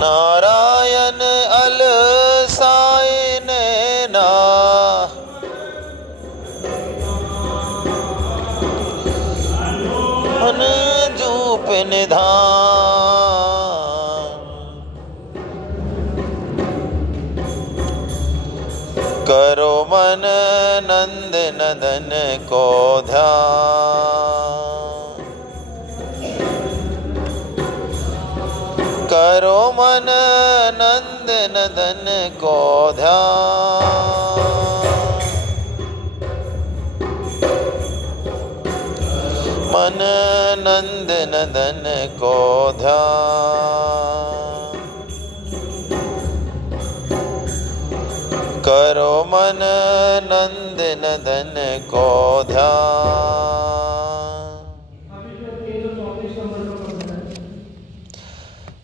नारायण अलसाय नैना, मन जूप निधान, करो मन नंद नदन को ध्यान, करो मन नंद नदन को ध्यान, मन नंद नदन को ध्यान, करो मन नंद नदन को ध्यान।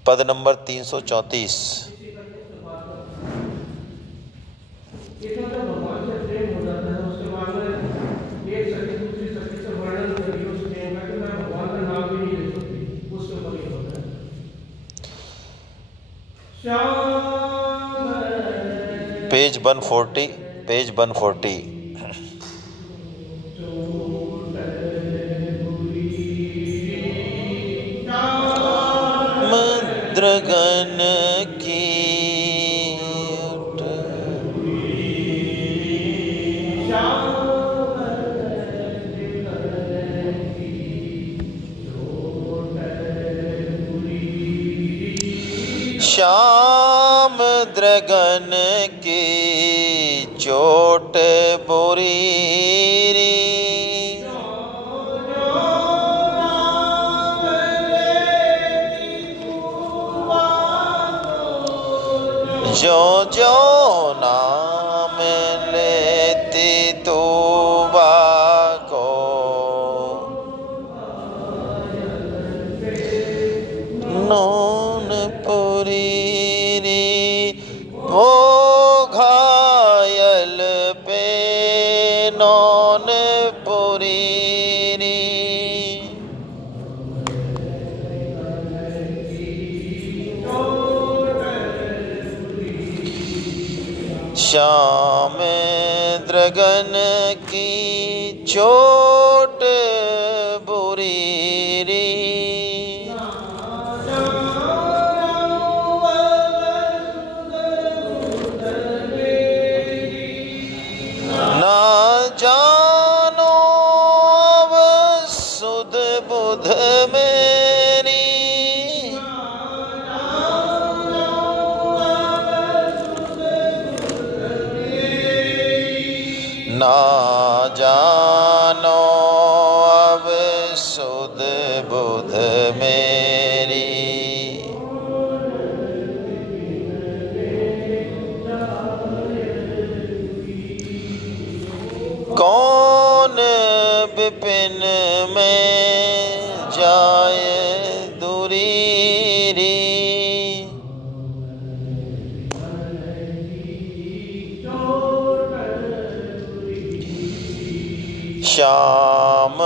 पद नंबर 334। Page 140, page 140। मद्रगन की श्याम द्रगन की चोट बुरी री, जो जो नाम लेती तूबा को, नौन पुरी री, वो घायल पे नौन पुरी री, श्याम द्रगन की चोट बुरी री, ना जानो अब सुध बुध मेरी, ना जानो अब सुध बुध मेरी, कौन विपिन में जाए दूरी री, श्याम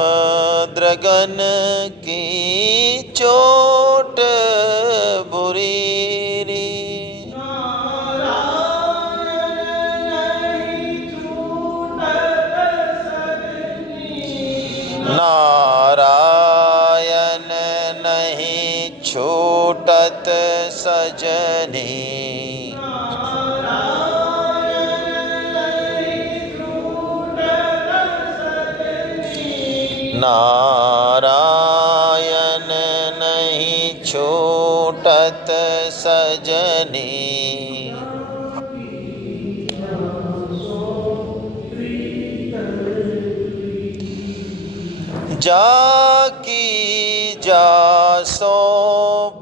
द्रगन की चोट बुरी री, नारायण नहीं छूटत सजनी, नारायण नहीं छूटत सजनी, जाकी जासो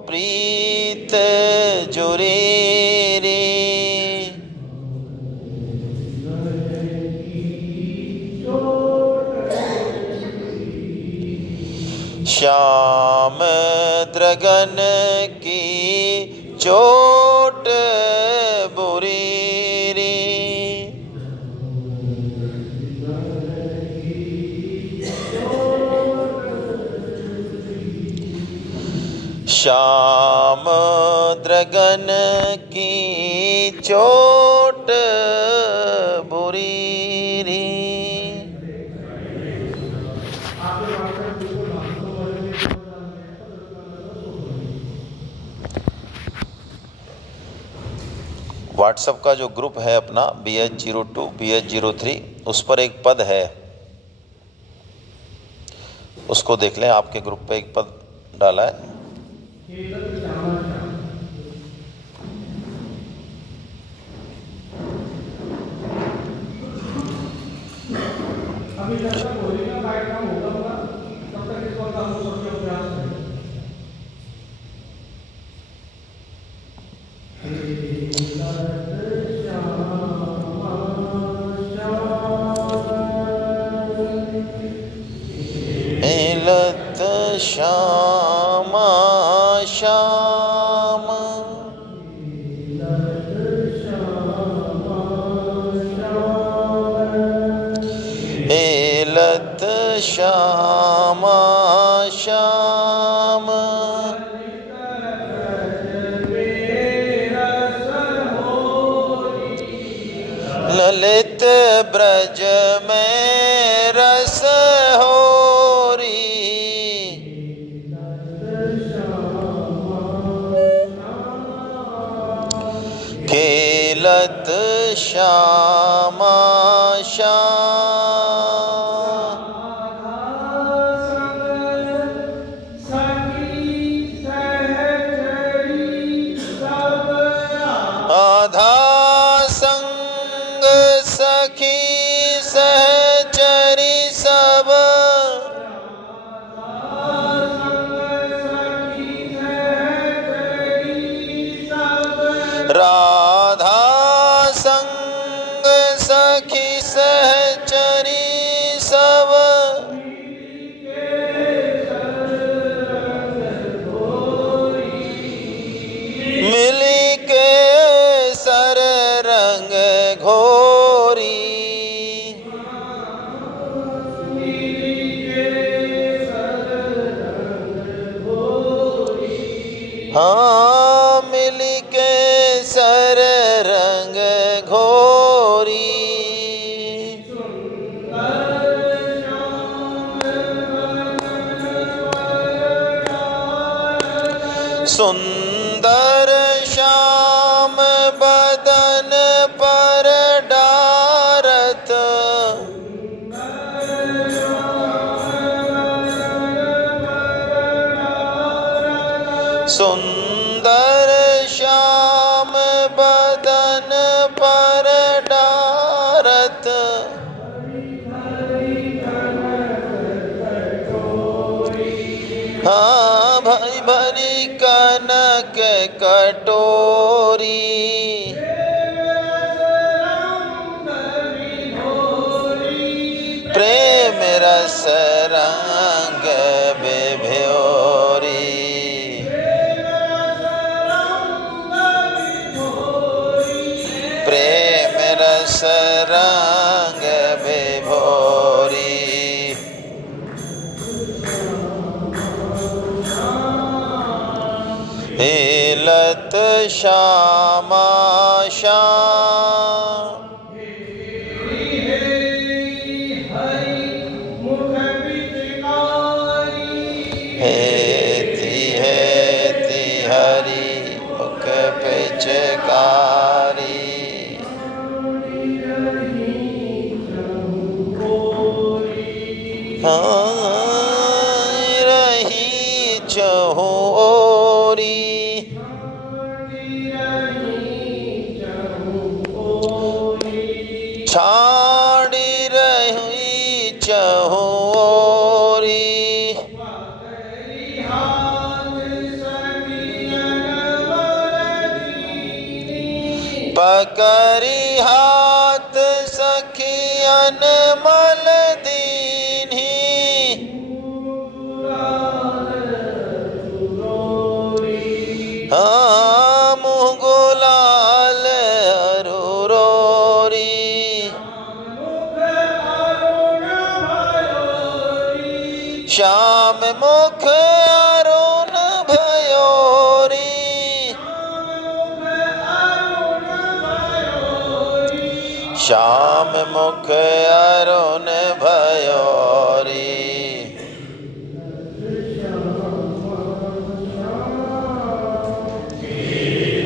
प्रीत जुरी री, श्याम द्रगन की चोट बुरी री। श्याम द्रगन की चोट बुरी री। व्हाट्सएप का जो ग्रुप है अपना BH02 BH03, उस पर एक पद है, उसको देख लें। आपके ग्रुप पे एक पद डाला है। लत श्यामा श्याम, लत श्यामा श्याम। ललित ब्रज में रस होरी। खेलत श्यामा श्याम। आधा संग सखी सहचरी सब। राधा संग सखी सहचरी सब। मिली के सर रंग घोरी। हाँ मिली के सर रंग घोरी। सुंदर श्याम बदन पर डारत। सुंदर श्याम बदन पर डारत। हाँ भाई भरी कनक कटोरी। प्रेम रस रंग बेभोरी। प्रेम रस रंग बेभोरी। लत श्यामा श्याम। हेति हेति हरि मुख पिचकारी। रही चहु ओरी। छाड़ी रही चहु ओरी। पकड़ी हाथ सखियन मल दीन्ही। हाँ श्याम मुख अरुण भयोरी।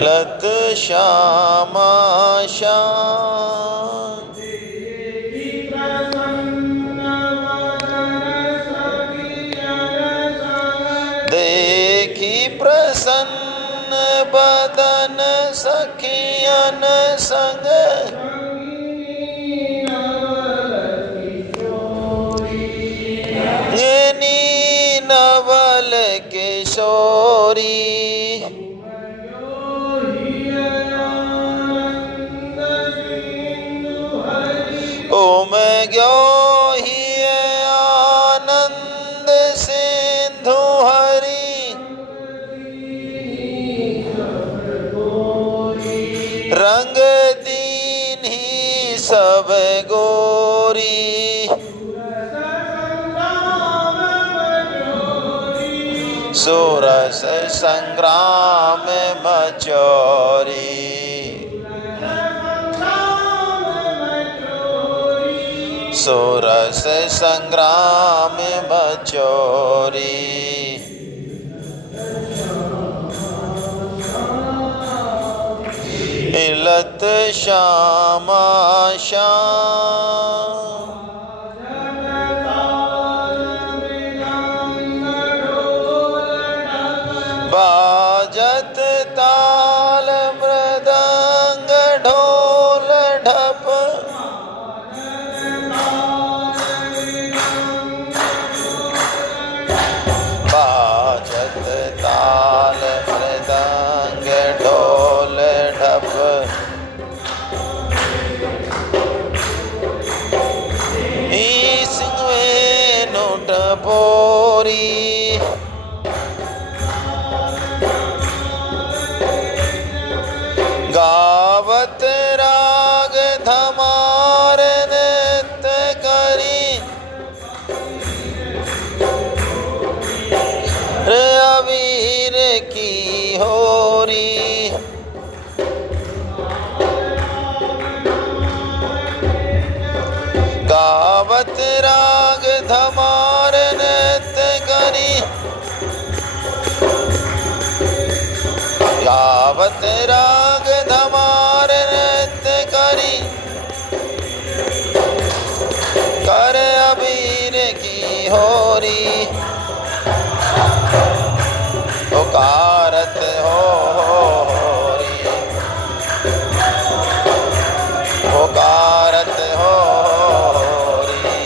लत श्यामा श्याम देखी प्रसन्न बदन सखियन संग नवल किशोरी। ओम ग्यो ही आनंद सिंधु हरि। रंग दीन ही सब गोरी। सुरस संग्राम मचोरी। सुरस संग्राम मचोरी। लत श्यामा श्याम बाजत ताल मृदंग ढोल ढप। बाजत ताल मृदंग ढोल ढप। सिंह टपोरी। गावत राग धमार नृत्य करी। अबीर की होरी। गावत राग धमार नृत्य करी। गावत राग धमार नृत्य करी। कर अबीर की होरी। पुकारत होरी। पुकारत होरी।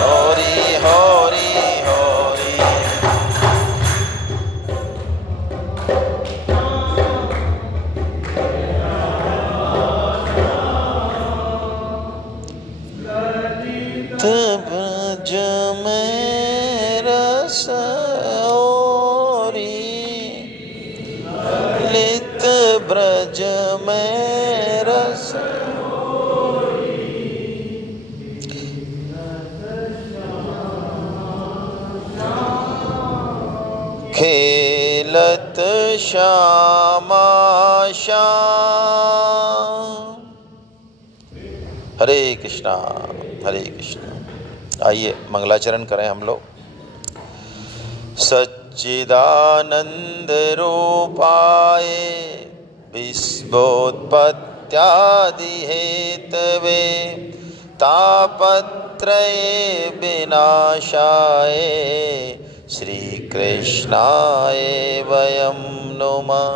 होरी होरी होरी। ब्रज में रस ओरी। लित ब्रज में रस खेलत श्यामा श्याम। हरे कृष्णा हरे कृष्णा। आइए मंगलाचरण करें हम लोग। सच्चिदानंद रूपाय विश्वोत्पत्त्यादि हेतवे तापत्रये विनाशाय श्री कृष्णाय वयं नुमः।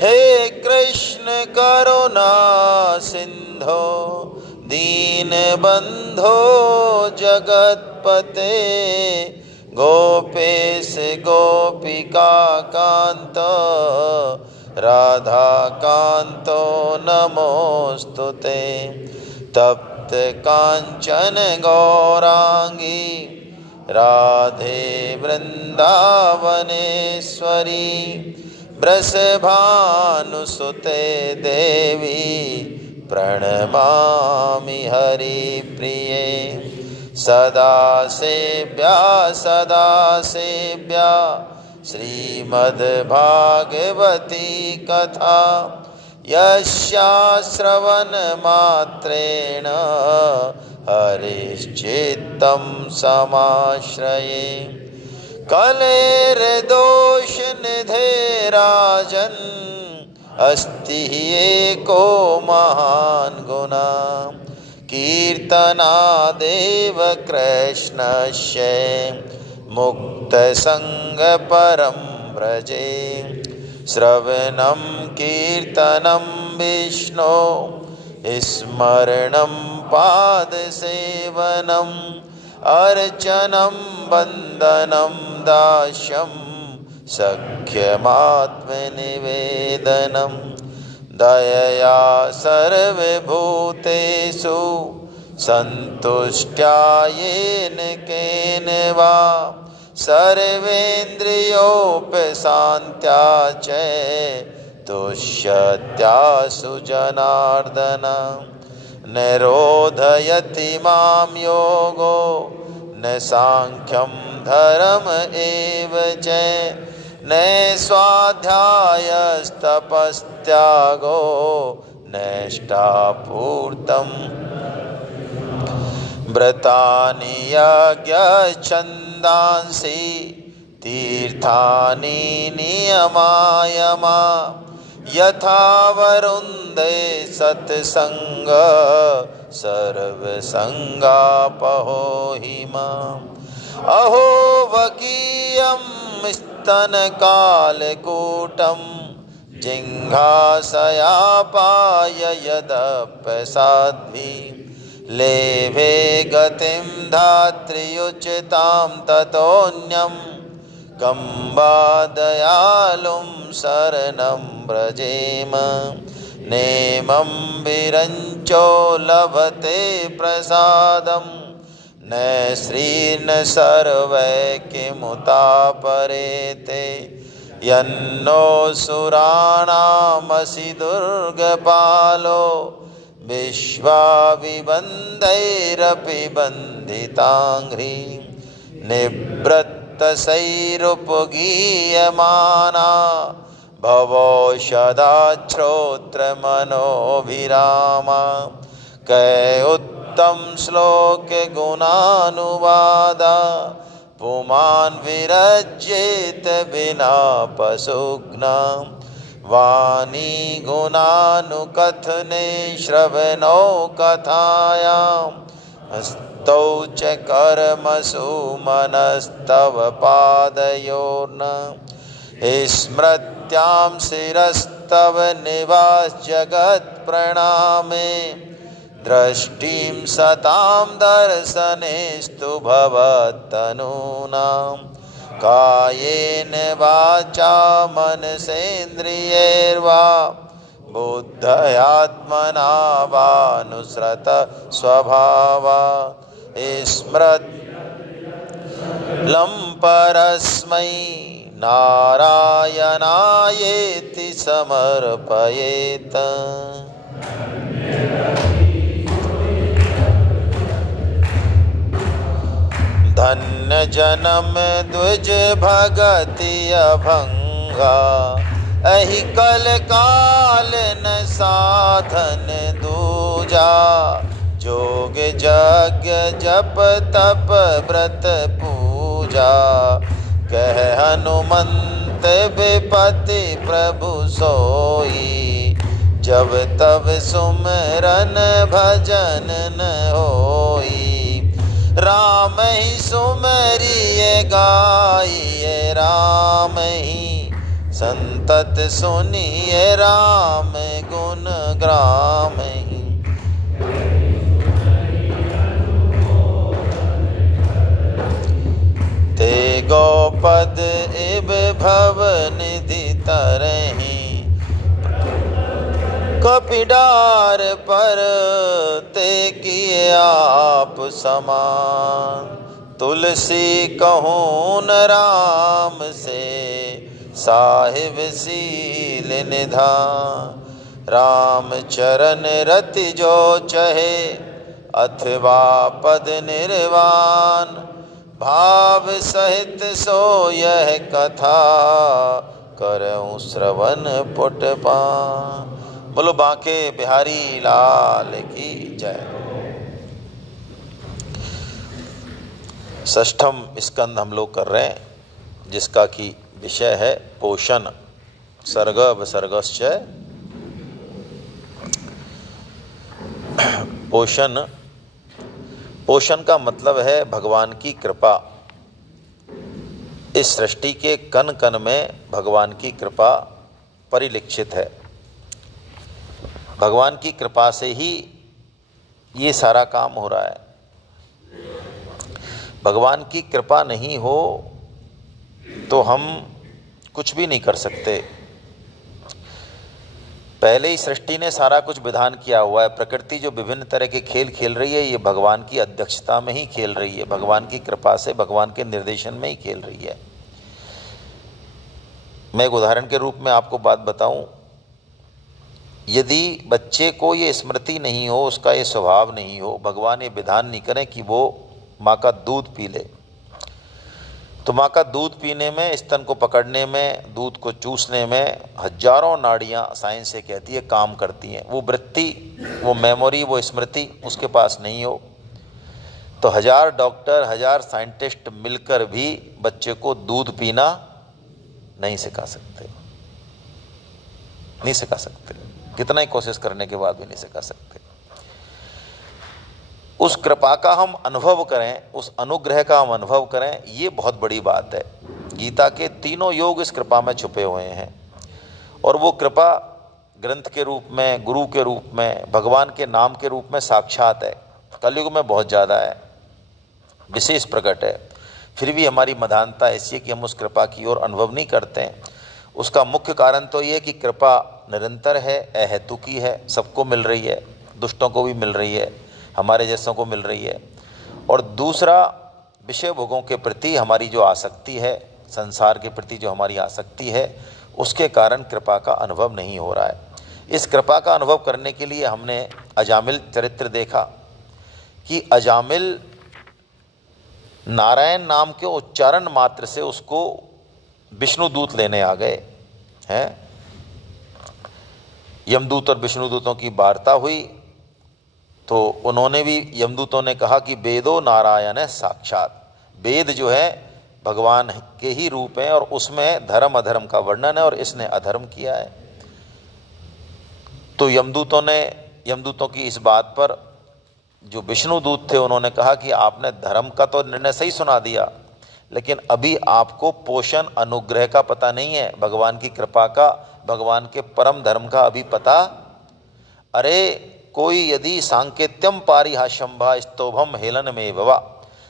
हे कृष्ण करुणा सिंधो दीनबंधो जगत्पते। गोपेश गोपिका कांत राधा कांतो नमोस्तुते। तप्त कांचन गौरांगी राधे वृंदावनेश्वरी। वृषभानुसुते देवी प्रणमामि हरिप्रिये। सदा सेव्या श्रीमद्भागवती कथा। यस्याश्रवण मात्रेण हरिश्चित्तं समाश्रये। कलेर्दोष निधे राजन् अस्ति एको महान् गुणा। कीर्तनादेव कृष्णस्य मुक्तसंग परं व्रजे। श्रवणं कीर्तनं विष्णो स्मरणं पादसेवनम् अर्चनं वन्दनं दास्यं सख्यमात्मनिवेदनं। दयया सर्वभूतेषु सन्तुष्ट्या येन केन वा सर्वेन्द्रियोपशान्त्या च तुष्यत्यासु जनार्दन। निरोधयति मां योगो न सांख्यं धर्म एव च न स्वाध्यायस्तपस्त्यागो नष्टापूर्तं। व्रतानि यज्ञच्छन्दांसि तीर्थानि नियमायमा। यथा वरुन्धे सत्संग सर्वसंगापहो हि माम्। अहो वकीयं स्तनकालकूटं जिह्वासयापाय यदप्यसाध्वी। लेभे गतिं धात्र्युचितां ततोऽन्यं कं वा दयालुं शरणं व्रजेम। नेमं विरञ्चो लभते प्रसादं न श्रीर्न सर्वै किमुतापरेते। यन्नो सुराणामसि दुर्गपालो विश्वाविबन्धैरपि बन्धिताङ्घ्रि। निवृत्तशैरुपगीयमाना भवौषधाश्रोत्रमनोभिरामा। कै उत्तम श्लोक गुणानुवादा पुमान् विरज्येत विना पशुघ्ना। वाणी गुणानुकथने श्रवणो कथायां हस्तौ च कर्मसु मनस्तव पादयोर्न। स्मृत्यां शिरस्तव निवास जगत्प्रणामे। दृष्टिं सतां दर्शनेस्तु भवत्तनूनां। कायेन वाचा मनसेन्द्रियैर्वा बुद्धयात्मना वानुसृत स्वभावा। स्मृतं परस्मै नारायणायेति समर्पयेत्। धन्य जन्म द्विज भगति अभंगा। अहि कल काल न साधन दूजा। जोग यज्ञ जप तप व्रत पूजा। कह हनुमंत विपति प्रभु सोई। जब तब सुमरन भजन न होई। राम ही सुमरिये गाइए राम ही संतत सुनिए राम गुण ग्राम ही। ते गोपद इब भव निधि तरही। कपिडार पर ते किए आप समान। तुलसी कहूँ न राम से साहिब सील निधान। राम चरण रति जो चहे अथवा पद निर्वाण। भाव सहित सो यह कथा करऊँ श्रवण पुटपान। बोलो बांके बिहारी लाल की जय। षष्ठम स्कंद हम लोग कर रहे हैं, जिसका कि विषय है पोषण। सर्ग विसर्गश्च। पोषण, पोषण का मतलब है भगवान की कृपा। इस सृष्टि के कण कण में भगवान की कृपा परिलक्षित है। भगवान की कृपा से ही ये सारा काम हो रहा है। भगवान की कृपा नहीं हो तो हम कुछ भी नहीं कर सकते। पहले ही सृष्टि ने सारा कुछ विधान किया हुआ है। प्रकृति जो विभिन्न तरह के खेल खेल रही है, ये भगवान की अध्यक्षता में ही खेल रही है, भगवान की कृपा से, भगवान के निर्देशन में ही खेल रही है। मैं एक उदाहरण के रूप में आपको बात बताऊं, यदि बच्चे को ये स्मृति नहीं हो, उसका ये स्वभाव नहीं हो, भगवान ये विधान नहीं करें कि वो माँ का दूध पी ले, तो माँ का दूध पीने में, स्तन को पकड़ने में, दूध को चूसने में हजारों नाड़ियाँ, साइंस से कहती है, काम करती हैं। वो वृत्ति, वो मेमोरी, वो स्मृति उसके पास नहीं हो तो 1000 डॉक्टर, 1000 साइंटिस्ट मिलकर भी बच्चे को दूध पीना नहीं सिखा सकते। नहीं सिखा सकते, कितना ही कोशिश करने के बाद भी नहीं सिखा सकते। उस कृपा का हम अनुभव करें, उस अनुग्रह का हम अनुभव करें, ये बहुत बड़ी बात है। गीता के तीनों योग इस कृपा में छुपे हुए हैं। और वो कृपा ग्रंथ के रूप में, गुरु के रूप में, भगवान के नाम के रूप में साक्षात है। कलयुग में बहुत ज़्यादा है, विशेष प्रकट है। फिर भी हमारी मधानता ऐसी है कि हम उस कृपा की ओर अनुभव नहीं करते हैं। उसका मुख्य कारण तो ये है कि कृपा निरंतर है, अहेतुकी है, सबको मिल रही है, दुष्टों को भी मिल रही है, हमारे जैसों को मिल रही है। और दूसरा, विषय भोगों के प्रति हमारी जो आसक्ति है, संसार के प्रति जो हमारी आसक्ति है, उसके कारण कृपा का अनुभव नहीं हो रहा है। इस कृपा का अनुभव करने के लिए हमने अजामिल चरित्र देखा कि अजामिल नारायण नाम के उच्चारण मात्र से उसको विष्णुदूत लेने आ गए हैं। यमदूत और विष्णुदूतों की वार्ता हुई तो उन्होंने भी, यमदूतों ने कहा कि वेदो नारायण है साक्षात। वेद जो है भगवान के ही रूप हैं और उसमें धर्म अधर्म का वर्णन है और इसने अधर्म किया है। तो यमदूतों की इस बात पर जो विष्णुदूत थे उन्होंने कहा कि आपने धर्म का तो निर्णय सही सुना दिया, लेकिन अभी आपको पोषण अनुग्रह का पता नहीं है, भगवान की कृपा का, भगवान के परम धर्म का अभी पता। अरे कोई यदि सांकेत्यम पारिहास्यम भा स्तोभम हेलन में भवा,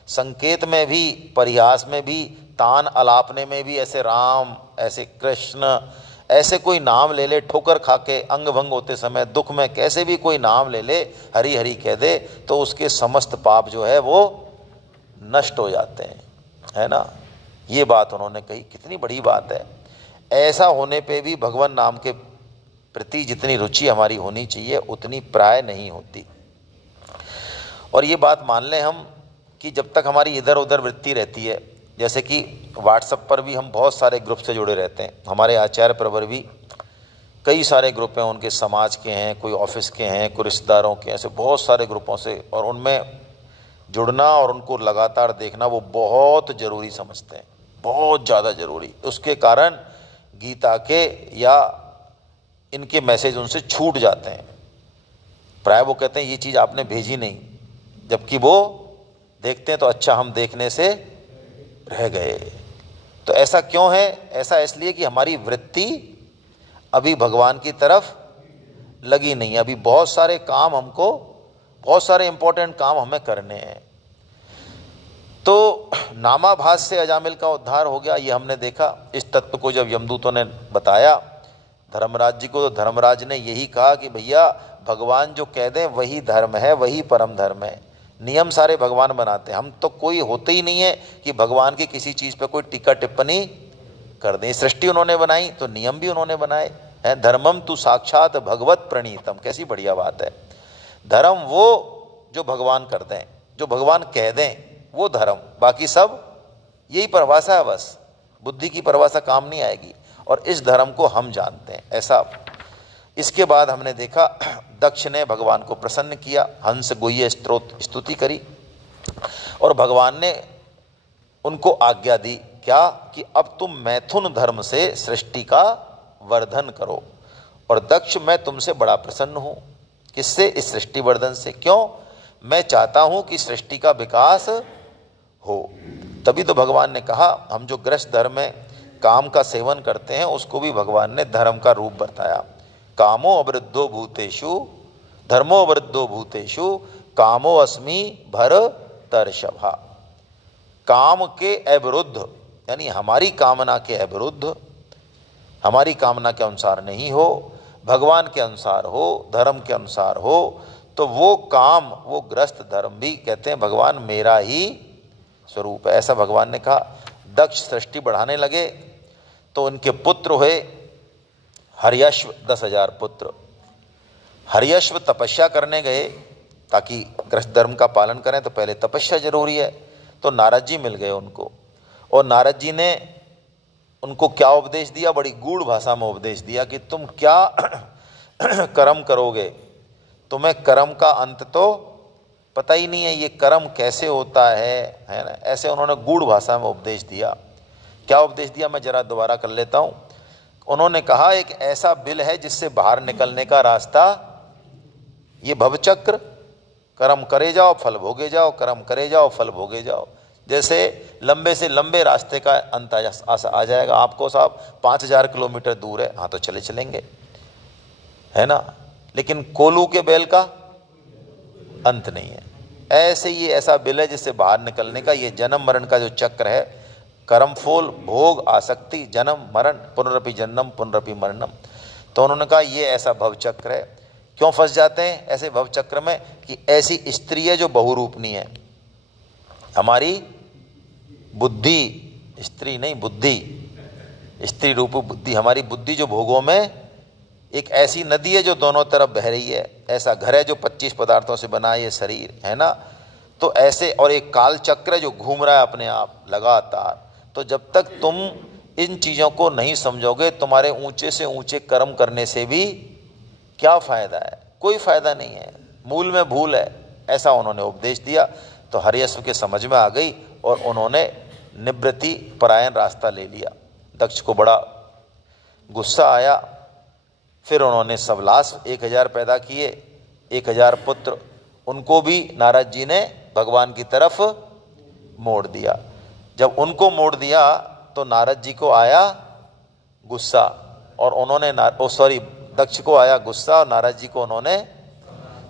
संकेत में भी, परिहास में भी, तान अलापने में भी, ऐसे राम, ऐसे कृष्ण, ऐसे कोई नाम ले ले, ठोकर खा के अंग भंग होते समय दुख में कैसे भी कोई नाम ले ले, हरि हरि कह दे, तो उसके समस्त पाप जो है वो नष्ट हो जाते हैं, है ना। ये बात उन्होंने कही, कितनी बड़ी बात है। ऐसा होने पे भी भगवान नाम के प्रति जितनी रुचि हमारी होनी चाहिए उतनी प्राय नहीं होती। और ये बात मान लें हम कि जब तक हमारी इधर उधर वृत्ति रहती है, जैसे कि व्हाट्सएप पर भी हम बहुत सारे ग्रुप से जुड़े रहते हैं, हमारे आचार्य प्रवर भी कई सारे ग्रुप हैं, उनके समाज के हैं, कोई ऑफिस के हैं, कोई रिश्तेदारों के, ऐसे बहुत सारे ग्रुपों से, और उनमें जुड़ना और उनको लगातार देखना वो बहुत ज़रूरी समझते हैं, बहुत ज़्यादा ज़रूरी। उसके कारण गीता के या इनके मैसेज उनसे छूट जाते हैं। प्राय वो कहते हैं ये चीज़ आपने भेजी नहीं, जबकि वो देखते हैं तो अच्छा हम देखने से रह गए। तो ऐसा क्यों है? ऐसा इसलिए कि हमारी वृत्ति अभी भगवान की तरफ लगी नहीं है। अभी बहुत सारे काम हमको, बहुत सारे इंपॉर्टेंट काम हमें करने हैं। तो नामाभास से अजामिल का उद्धार हो गया, ये हमने देखा। इस तत्व को जब यमदूतों ने बताया धर्मराज जी को, तो धर्मराज ने यही कहा कि भैया भगवान जो कह दें वही धर्म है, वही परम धर्म है। नियम सारे भगवान बनाते हैं, हम तो कोई होते ही नहीं है कि भगवान की किसी चीज़ पे कोई टीका टिप्पणी कर दें। सृष्टि उन्होंने बनाई तो नियम भी उन्होंने बनाए हैं। धर्मम तु साक्षात भगवत प्रणीतम, कैसी बढ़िया बात है। धर्म वो जो भगवान कर दें, जो भगवान कह दें वो धर्म, बाकी सब यही परिभाषा है, बस बुद्धि की परिभाषा काम नहीं आएगी। और इस धर्म को हम जानते हैं। ऐसा इसके बाद हमने देखा दक्ष ने भगवान को प्रसन्न किया, हंस गुह्य स्तुति करी और भगवान ने उनको आज्ञा दी क्या कि अब तुम मैथुन धर्म से सृष्टि का वर्धन करो। और दक्ष मैं तुमसे बड़ा प्रसन्न हूँ। किससे? इस सृष्टि वर्धन से। क्यों? मैं चाहता हूँ कि सृष्टि का विकास हो। तभी तो भगवान ने कहा हम जो गृहस्थ धर्म में काम का सेवन करते हैं उसको भी भगवान ने धर्म का रूप बताया। कामो अवरुद्धो भूतेषु धर्मो अवरुद्धो भूतेषु कामो अस्मि भरतर्षभा। काम के अविरुद्ध यानी हमारी कामना के अविरुद्ध, हमारी कामना के अनुसार नहीं हो, भगवान के अनुसार हो, धर्म के अनुसार हो, तो वो काम, वो गृहस्थ धर्म भी कहते हैं भगवान मेरा ही स्वरूप है। ऐसा भगवान ने कहा। दक्ष सृष्टि बढ़ाने लगे तो उनके पुत्र हुए हर्यश्व, 10,000 पुत्र। हर्यश्व तपस्या करने गए ताकि गृहस्थ धर्म का पालन करें तो पहले तपस्या जरूरी है। तो नारद जी मिल गए उनको और नारद जी ने उनको क्या उपदेश दिया? बड़ी गूढ़ भाषा में उपदेश दिया कि तुम क्या कर्म करोगे, तुम्हें कर्म का अंत तो पता ही नहीं है, ये कर्म कैसे होता है ना। ऐसे उन्होंने गूढ़ भाषा में उपदेश दिया। क्या उपदेश दिया मैं जरा दोबारा कर लेता हूँ। उन्होंने कहा एक ऐसा बिल है जिससे बाहर निकलने का रास्ता ये भवचक्र, कर्म करे जाओ फल भोगे जाओ, कर्म करे जाओ फल भोगे जाओ। जैसे लंबे से लंबे रास्ते का अंत आ जाएगा। आपको साहब 5,000 किलोमीटर दूर है, हाँ तो चले चलेंगे, है ना, लेकिन कोलू के बैल का अंत नहीं है। ऐसे ये ऐसा बिल है जिससे बाहर निकलने का, ये जन्म मरण का जो चक्र है, कर्म फूल भोग आसक्ति जन्म मरण पुनरपि जन्म पुनरपि मरणम। तो उन्होंने कहा ये ऐसा भवचक्र है। क्यों फंस जाते हैं ऐसे भवचक्र में? कि ऐसी स्त्री है जो बहुरूपनी है। हमारी बुद्धि, स्त्री नहीं बुद्धि, स्त्री रूप बुद्धि, हमारी बुद्धि जो भोगों में एक ऐसी नदी है जो दोनों तरफ बह रही है। ऐसा घर है जो 25 पदार्थों से बना है ये शरीर, है ना। तो ऐसे, और एक काल चक्र है जो घूम रहा है अपने आप लगातार। तो जब तक तुम इन चीज़ों को नहीं समझोगे तुम्हारे ऊंचे से ऊंचे कर्म करने से भी क्या फ़ायदा है? कोई फ़ायदा नहीं है, मूल में भूल है। ऐसा उन्होंने उपदेश दिया तो हर्यश्व के समझ में आ गई और उन्होंने निवृत्ति परायण रास्ता ले लिया। दक्ष को बड़ा गुस्सा आया। फिर उन्होंने सबलास 1,000 पैदा किए, 1,000 पुत्र। उनको भी नारद जी ने भगवान की तरफ मोड़ दिया। जब उनको मोड़ दिया तो नारद जी को आया गुस्सा और उन्होंने दक्ष को आया गुस्सा और नारद जी को उन्होंने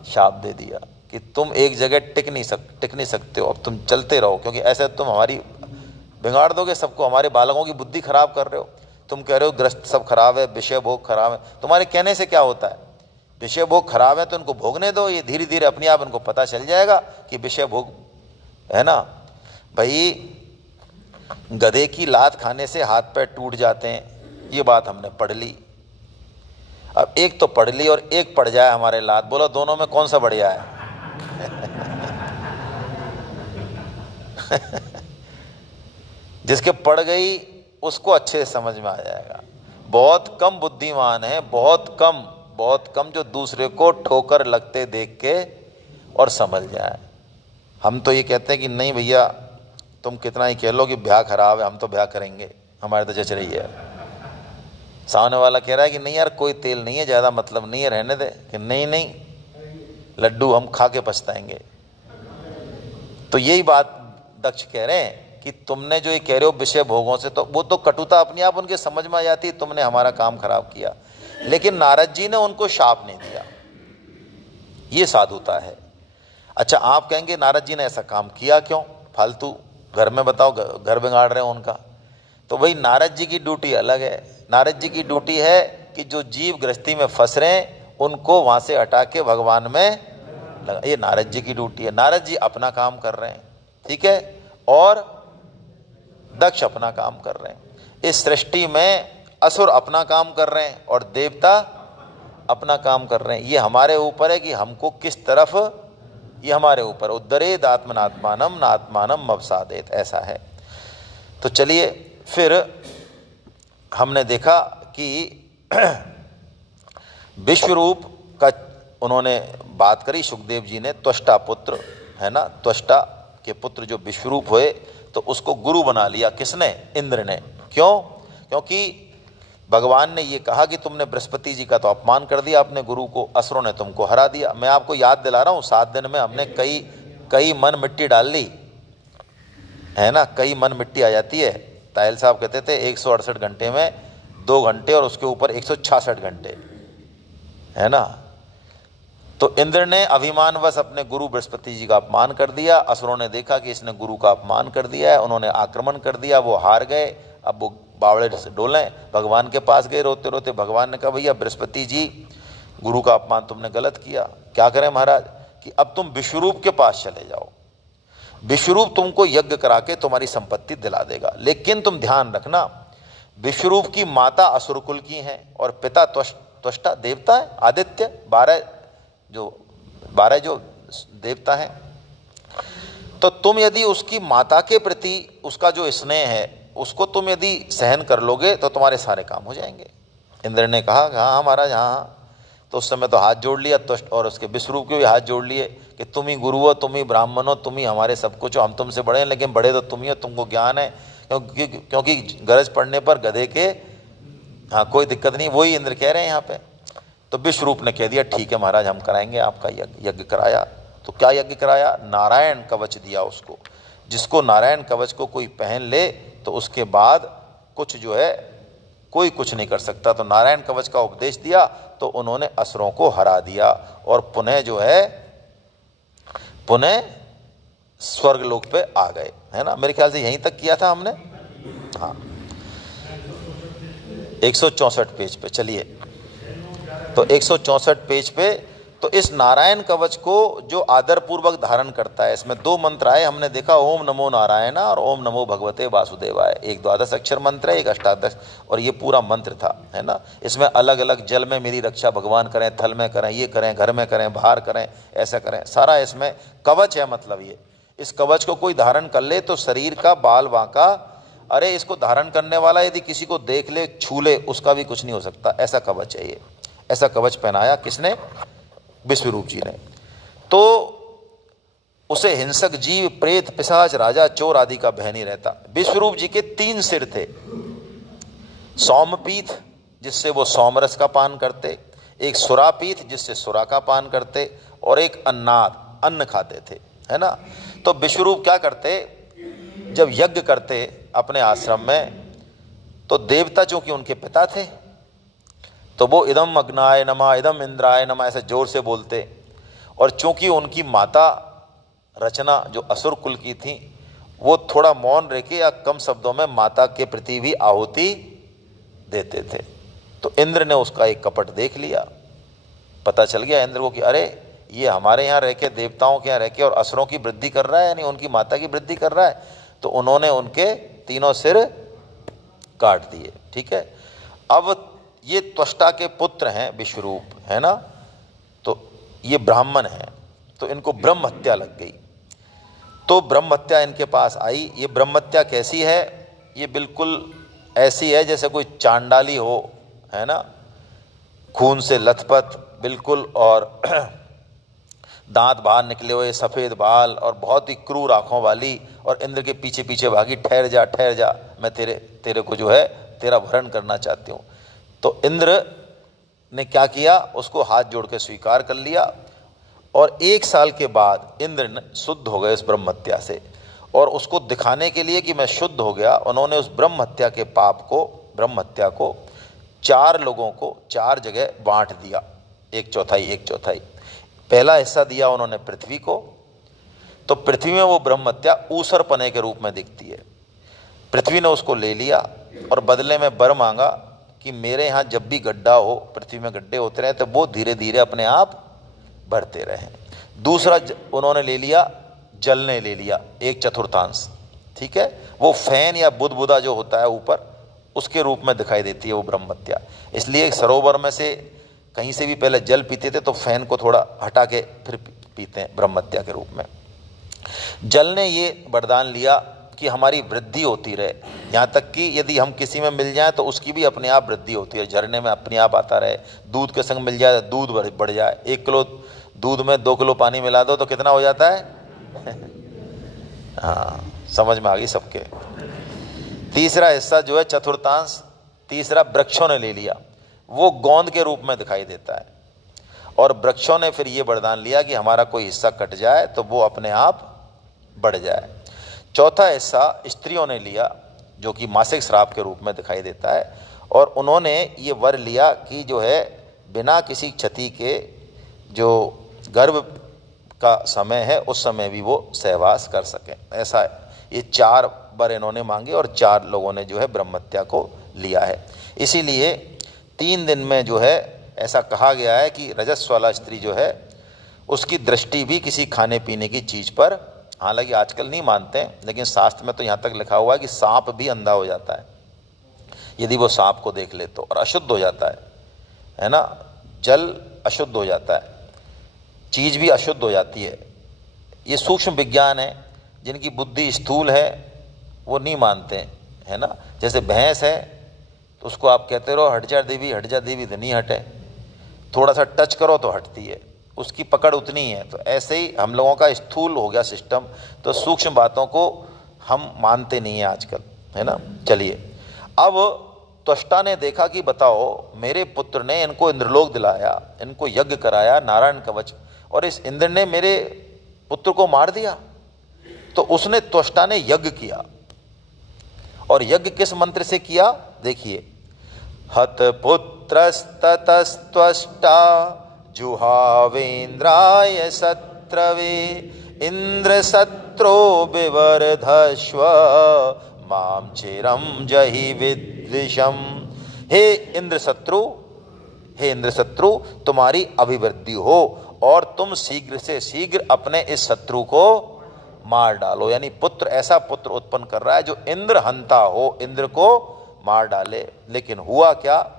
शाप दे दिया कि तुम एक जगह टिक नहीं सकते हो, अब तुम चलते रहो, क्योंकि ऐसे तुम हमारी बिगाड़ दोगे सबको, हमारे बालकों की बुद्धि खराब कर रहे हो। तुम कह रहे हो ग्रस्त सब खराब है, विषय भोग खराब है, तुम्हारे कहने से क्या होता है? विषय भोग खराब है तो उनको भोगने दो, ये धीरे धीरे अपने आप उनको पता चल जाएगा कि विषय भोग है ना। भाई गधे की लात खाने से हाथ पैर टूट जाते हैं, ये बात हमने पढ़ ली। अब एक तो पढ़ ली और एक पड़ जाए हमारे लात, बोलो दोनों में कौन सा बढ़िया है? जिसके पड़ गई उसको अच्छे से समझ में आ जाएगा। बहुत कम बुद्धिमान है, बहुत कम जो दूसरे को ठोकर लगते देख के और समझ जाए। हम तो ये कहते हैं कि नहीं भैया तुम कितना ही कह लो कि ब्याह खराब है, हम तो ब्याह करेंगे, हमारे तो जच रही है। सामने वाला कह रहा है कि नहीं यार कोई तेल नहीं है, ज़्यादा मतलब नहीं है, रहने दे, कि नहीं लड्डू हम खा के पछताएंगे। तो यही बात दक्ष कह रहे हैं कि तुमने जो ये कह रहे हो विषय भोगों से, तो वो तो कटुता अपने आप उनके समझ में आ जाती है, तुमने हमारा काम खराब किया। लेकिन नारद जी ने उनको शाप नहीं दिया, ये साधुता है। अच्छा आप कहेंगे नारद जी ने ऐसा काम किया क्यों? फालतू घर में बताओ, घर बिगाड़ रहे हो उनका। तो भाई नारद जी की ड्यूटी अलग है। नारद जी की ड्यूटी है कि जो जीव गृहस्थी में फंस रहे हैं उनको वहाँ से हटा के भगवान में लगा, ये नारद जी की ड्यूटी है। नारद जी अपना काम कर रहे हैं, ठीक है, और दक्ष अपना काम कर रहे हैं। इस सृष्टि में असुर अपना काम कर रहे हैं और देवता अपना काम कर रहे हैं। ये हमारे ऊपर है कि हमको किस तरफ, ये हमारे ऊपर। उद्धरेद आत्मनात्मानम नात्मानम अवसादेत, ऐसा है। तो चलिए फिर हमने देखा कि विश्वरूप का उन्होंने बात करी, सुखदेव जी ने, त्वष्टा पुत्र है ना, त्वष्टा के पुत्र जो विश्वरूप हुए, तो उसको गुरु बना लिया। किसने? इंद्र ने। क्यों? क्योंकि भगवान ने ये कहा कि तुमने बृहस्पति जी का तो अपमान कर दिया अपने गुरु को, असुरों ने तुमको हरा दिया। मैं आपको याद दिला रहा हूँ, 7 दिन में हमने कई मन मिट्टी डाल ली है ना, कई मन मिट्टी आ जाती है। तायल साहब कहते थे 168 घंटे में 2 घंटे और उसके ऊपर 166 घंटे है ना। तो इंद्र ने अभिमानवश अपने गुरु बृहस्पति जी का अपमान कर दिया। असुरों ने देखा कि इसने गुरु का अपमान कर दिया है, उन्होंने आक्रमण कर दिया, वो हार गए। अब वो बावड़े से डोलें, भगवान के पास गए रोते रोते। भगवान ने कहा भैया बृहस्पति जी, गुरु का अपमान तुमने गलत किया, क्या करें महाराज? कि अब तुम विश्वरूप के पास चले जाओ, विश्वरूप तुमको यज्ञ करा के तुम्हारी संपत्ति दिला देगा। लेकिन तुम ध्यान रखना, विश्वरूप की माता असुर कुल की हैं और पिता त्वष्टा देवता है, आदित्य, 12 जो देवता हैं। तो तुम यदि उसकी माता के प्रति उसका जो स्नेह है उसको तुम यदि सहन कर लोगे तो तुम्हारे सारे काम हो जाएंगे। इंद्र ने कहा हाँ महाराज हाँ। तो उस समय तो हाथ जोड़ लिया त्वष्ट और उसके विश्वरूप के भी हाथ जोड़ लिए कि तुम ही गुरु हो, तुम ही ब्राह्मण हो, तुम ही हमारे सब कुछ हो, हम तुमसे बड़े हैं, लेकिन बड़े तो तुम ही हो, तुमको ज्ञान है। क्योंकि गरज पड़ने पर गधे के हाँ कोई दिक्कत नहीं, वही इंद्र कह रहे हैं यहाँ पे। तो विश्वरूप ने कह दिया ठीक है महाराज, हम कराएंगे आपका यज्ञ कराया। तो क्या यज्ञ कराया? नारायण कवच दिया उसको। जिसको नारायण कवच को कोई पहन ले तो उसके बाद कुछ जो है कोई कुछ नहीं कर सकता। तो नारायण कवच का उपदेश दिया तो उन्होंने असुरों को हरा दिया और पुनः जो है पुनः स्वर्गलोक पे आ गए, है ना। मेरे ख्याल से यहीं तक किया था हमने, हाँ 164 पेज पे। चलिए, तो 164 पेज पे तो इस नारायण कवच को जो आदर पूर्वक धारण करता है, इसमें 2 मंत्र आए हमने देखा, ओम नमो नारायण और ओम नमो भगवते वासुदेवाय। एक 12 अक्षर मंत्र है, एक 18, और ये पूरा मंत्र था, है ना। इसमें अलग अलग जल में मेरी रक्षा भगवान करें, थल में करें, ये करें, घर में करें, बाहर करें, ऐसा करें, सारा इसमें कवच है। मतलब ये इस कवच को कोई धारण कर ले तो शरीर का बाल बांका, अरे इसको धारण करने वाला यदि किसी को देख ले, छू ले, उसका भी कुछ नहीं हो सकता, ऐसा कवच है ये। ऐसा कवच पहनाया किसने? विश्वरूप जी ने। तो उसे हिंसक जीव, प्रेत, पिशाच, राजा, चोर आदि का भय नहीं रहता। विश्वरूप जी के 3 सिर थे। सौमपीठ जिससे वो सोमरस का पान करते, एक सुरापीठ जिससे सुरा का पान करते, और एक अन्नाद, अन्न खाते थे, है ना। तो विश्वरूप क्या करते, जब यज्ञ करते अपने आश्रम में, तो देवता चूंकि उनके पिता थे तो वो इदम अग्नाय नमः, इदम इंद्राय नमः ऐसे जोर से बोलते। और चूंकि उनकी माता रचना जो असुर कुल की थी, वो थोड़ा मौन रह के या कम शब्दों में माता के प्रति भी आहुति देते थे। तो इंद्र ने उसका एक कपट देख लिया, पता चल गया इंद्र को कि अरे ये हमारे यहाँ रह के, देवताओं के यहाँ रह के और असुरों की वृद्धि कर रहा है, यानी उनकी माता की वृद्धि कर रहा है। तो उन्होंने उनके 3 सिर काट दिए, ठीक है। अब ये त्वष्टा के पुत्र हैं विश्वरूप, है ना, तो ये ब्राह्मण हैं, तो इनको ब्रह्म हत्या लग गई। तो ब्रह्म हत्या इनके पास आई। ये ब्रह्म हत्या कैसी है? ये बिल्कुल ऐसी है जैसे कोई चांडाली हो, है ना, खून से लथपथ बिल्कुल, और दांत बाहर निकले हुए, सफ़ेद बाल, और बहुत ही क्रूर आँखों वाली, और इंद्र के पीछे पीछे भागी, ठहर जा, मैं तेरे को जो है तेरा भरण करना चाहती हूँ। तो इंद्र ने क्या किया, उसको हाथ जोड़ के स्वीकार कर लिया। और 1 साल के बाद इंद्र शुद्ध हो गए इस ब्रह्म हत्या से। और उसको दिखाने के लिए कि मैं शुद्ध हो गया, उन्होंने उस ब्रह्म हत्या के पाप को, ब्रह्म हत्या को 4 लोगों को 4 जगह बांट दिया, 1/4। पहला हिस्सा दिया उन्होंने पृथ्वी को। तो पृथ्वी में वो ब्रह्म हत्या ऊसर पने के रूप में दिखती है। पृथ्वी ने उसको ले लिया और बदले में वर मांगा कि मेरे यहाँ जब भी गड्ढा हो, पृथ्वी में गड्ढे होते रहे, तो वो धीरे धीरे अपने आप बढ़ते रहें। दूसरा उन्होंने ले लिया, जल ने ले लिया 1/4, ठीक है। वो फैन या बुदबुदा जो होता है ऊपर, उसके रूप में दिखाई देती है वो ब्रह्म हत्या। इसलिए सरोवर में से कहीं से भी पहले जल पीते थे तो फैन को थोड़ा हटा के फिर पीते हैं ब्रह्म हत्या के रूप में। जल ने ये वरदान लिया कि हमारी वृद्धि होती रहे, यहाँ तक कि यदि हम किसी में मिल जाए तो उसकी भी अपने आप वृद्धि होती है, झरने में अपने आप आता रहे। दूध के संग मिल जाए, दूध बढ़ जाए। 1 किलो दूध में 2 किलो पानी मिला दो तो कितना हो जाता है? हाँ, समझ में आ गई सबके। तीसरा हिस्सा जो है चतुर्थांश, तीसरा वृक्षों ने ले लिया, वो गोंद के रूप में दिखाई देता है। और वृक्षों ने फिर ये वरदान लिया कि हमारा कोई हिस्सा कट जाए तो वो अपने आप बढ़ जाए। चौथा हिस्सा स्त्रियों ने लिया, जो कि मासिक श्राप के रूप में दिखाई देता है, और उन्होंने ये वर लिया कि जो है बिना किसी क्षति के जो गर्भ का समय है उस समय भी वो सहवास कर सकें। ऐसा ये 4 वर इन्होंने मांगे और 4 लोगों ने जो है ब्रह्महत्या को लिया है। इसीलिए 3 दिन में जो है ऐसा कहा गया है कि रजस वाला स्त्री जो है उसकी दृष्टि भी किसी खाने पीने की चीज़ पर, हालांकि आजकल नहीं मानते हैं, लेकिन शास्त्र में तो यहाँ तक लिखा हुआ है कि सांप भी अंधा हो जाता है यदि वो सांप को देख ले तो, और अशुद्ध हो जाता है ना। जल अशुद्ध हो जाता है, चीज़ भी अशुद्ध हो जाती है। ये सूक्ष्म विज्ञान है, जिनकी बुद्धि स्थूल है वो नहीं मानते हैं, है ना। जैसे भैंस है तो उसको आप कहते रहो हट जा देवी, हट जा देवी, तो नहीं हटे, थोड़ा सा टच करो तो हटती है, उसकी पकड़ उतनी है। तो ऐसे ही हम लोगों का स्थूल हो गया सिस्टम, तो सूक्ष्म बातों को हम मानते नहीं हैं आजकल, है ना। चलिए, अब त्वष्टा ने देखा कि बताओ मेरे पुत्र ने इनको इंद्रलोक दिलाया, इनको यज्ञ कराया, नारायण कवच, और इस इंद्र ने मेरे पुत्र को मार दिया। तो उसने त्वष्टा ने यज्ञ किया, और यज्ञ किस मंत्र से किया देखिए। हत पुत्रस्ततस्त्वष्टा जुहावेन्द्राय शत्रवे इंद्र शत्रो विवर्धस्व माम चिरम जहि विद्विषम। हे इंद्र शत्रु, तुम्हारी अभिवृद्धि हो और तुम शीघ्र से शीघ्र अपने इस शत्रु को मार डालो। यानी पुत्र, ऐसा पुत्र उत्पन्न कर रहा है जो इंद्र हंता हो, इंद्र को मार डाले। लेकिन हुआ क्या,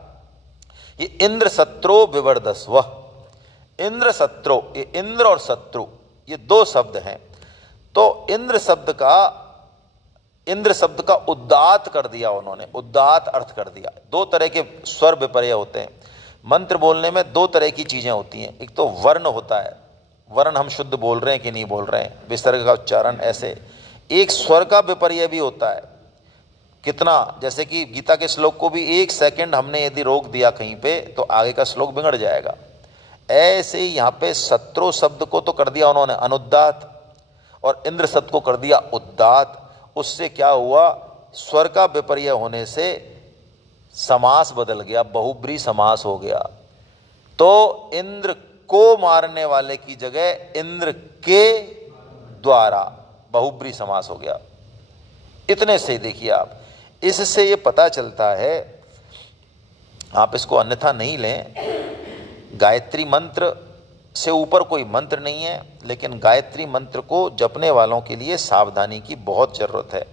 ये इंद्र शत्रु विवर्धस्व, इंद्र शत्रु, ये इंद्र और शत्रु ये 2 शब्द हैं। तो इंद्र शब्द का उदात्त कर दिया उन्होंने, उदात्त अर्थ कर दिया। 2 तरह के स्वर विपर्य होते हैं मंत्र बोलने में, 2 तरह की चीजें होती हैं। एक तो वर्ण होता है, वर्ण हम शुद्ध बोल रहे हैं कि नहीं बोल रहे हैं, विसर्ग का उच्चारण ऐसे। एक स्वर का विपर्य भी होता है कितना, जैसे कि गीता के श्लोक को भी 1 सेकंड हमने यदि रोक दिया कहीं पे तो आगे का श्लोक बिगड़ जाएगा। ऐसे ही यहाँ पे शत्रु शब्द को तो कर दिया उन्होंने अनुदात, और इंद्र शब्द को कर दिया उदात। उससे क्या हुआ, स्वर का विपर्य होने से समास बदल गया, बहुब्री समास हो गया। तो इंद्र को मारने वाले की जगह इंद्र के द्वारा बहुब्री समास हो गया। इतने से देखिए आप, इससे ये पता चलता है, आप इसको अन्यथा नहीं लें, गायत्री मंत्र से ऊपर कोई मंत्र नहीं है, लेकिन गायत्री मंत्र को जपने वालों के लिए सावधानी की बहुत ज़रूरत है।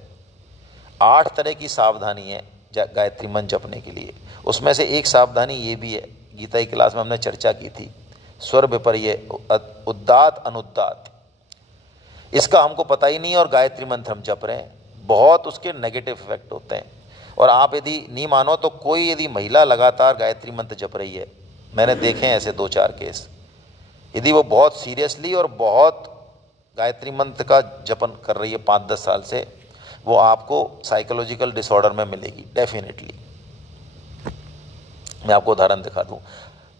8 तरह की सावधानी है गायत्री मंत्र जपने के लिए। उसमें से एक सावधानी ये भी है, गीता की क्लास में हमने चर्चा की थी, स्वर विपर्य, उदात अनुदात, इसका हमको पता ही नहीं और गायत्री मंत्र हम जप रहे हैं। बहुत उसके नेगेटिव इफेक्ट होते हैं। और आप यदि नहीं मानो तो कोई यदि महिला लगातार गायत्री मंत्र जप रही है, मैंने देखे हैं ऐसे 2-4 केस, यदि वो बहुत सीरियसली और बहुत गायत्री मंत्र का जपन कर रही है 5-10 साल से, वो आपको साइकोलॉजिकल डिसऑर्डर में मिलेगी डेफिनेटली। मैं आपको उदाहरण दिखा दूं,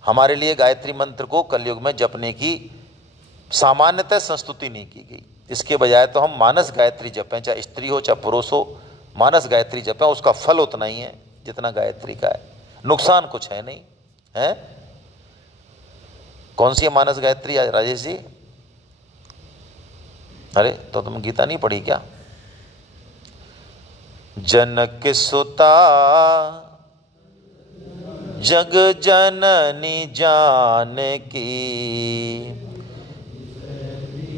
हमारे लिए गायत्री मंत्र को कलयुग में जपने की सामान्यतः संस्तुति नहीं की गई। इसके बजाय तो हम मानस गायत्री जपें, चाहे स्त्री हो चाहे पुरुष हो, मानस गायत्री जपें, उसका फल उतना ही है जितना गायत्री का है, नुकसान कुछ है नहीं है। कौन सी है मानस गायत्री राजेश जी? अरे तो तुम गीता नहीं पढ़ी क्या? जनक सुता जग जननी जानकी,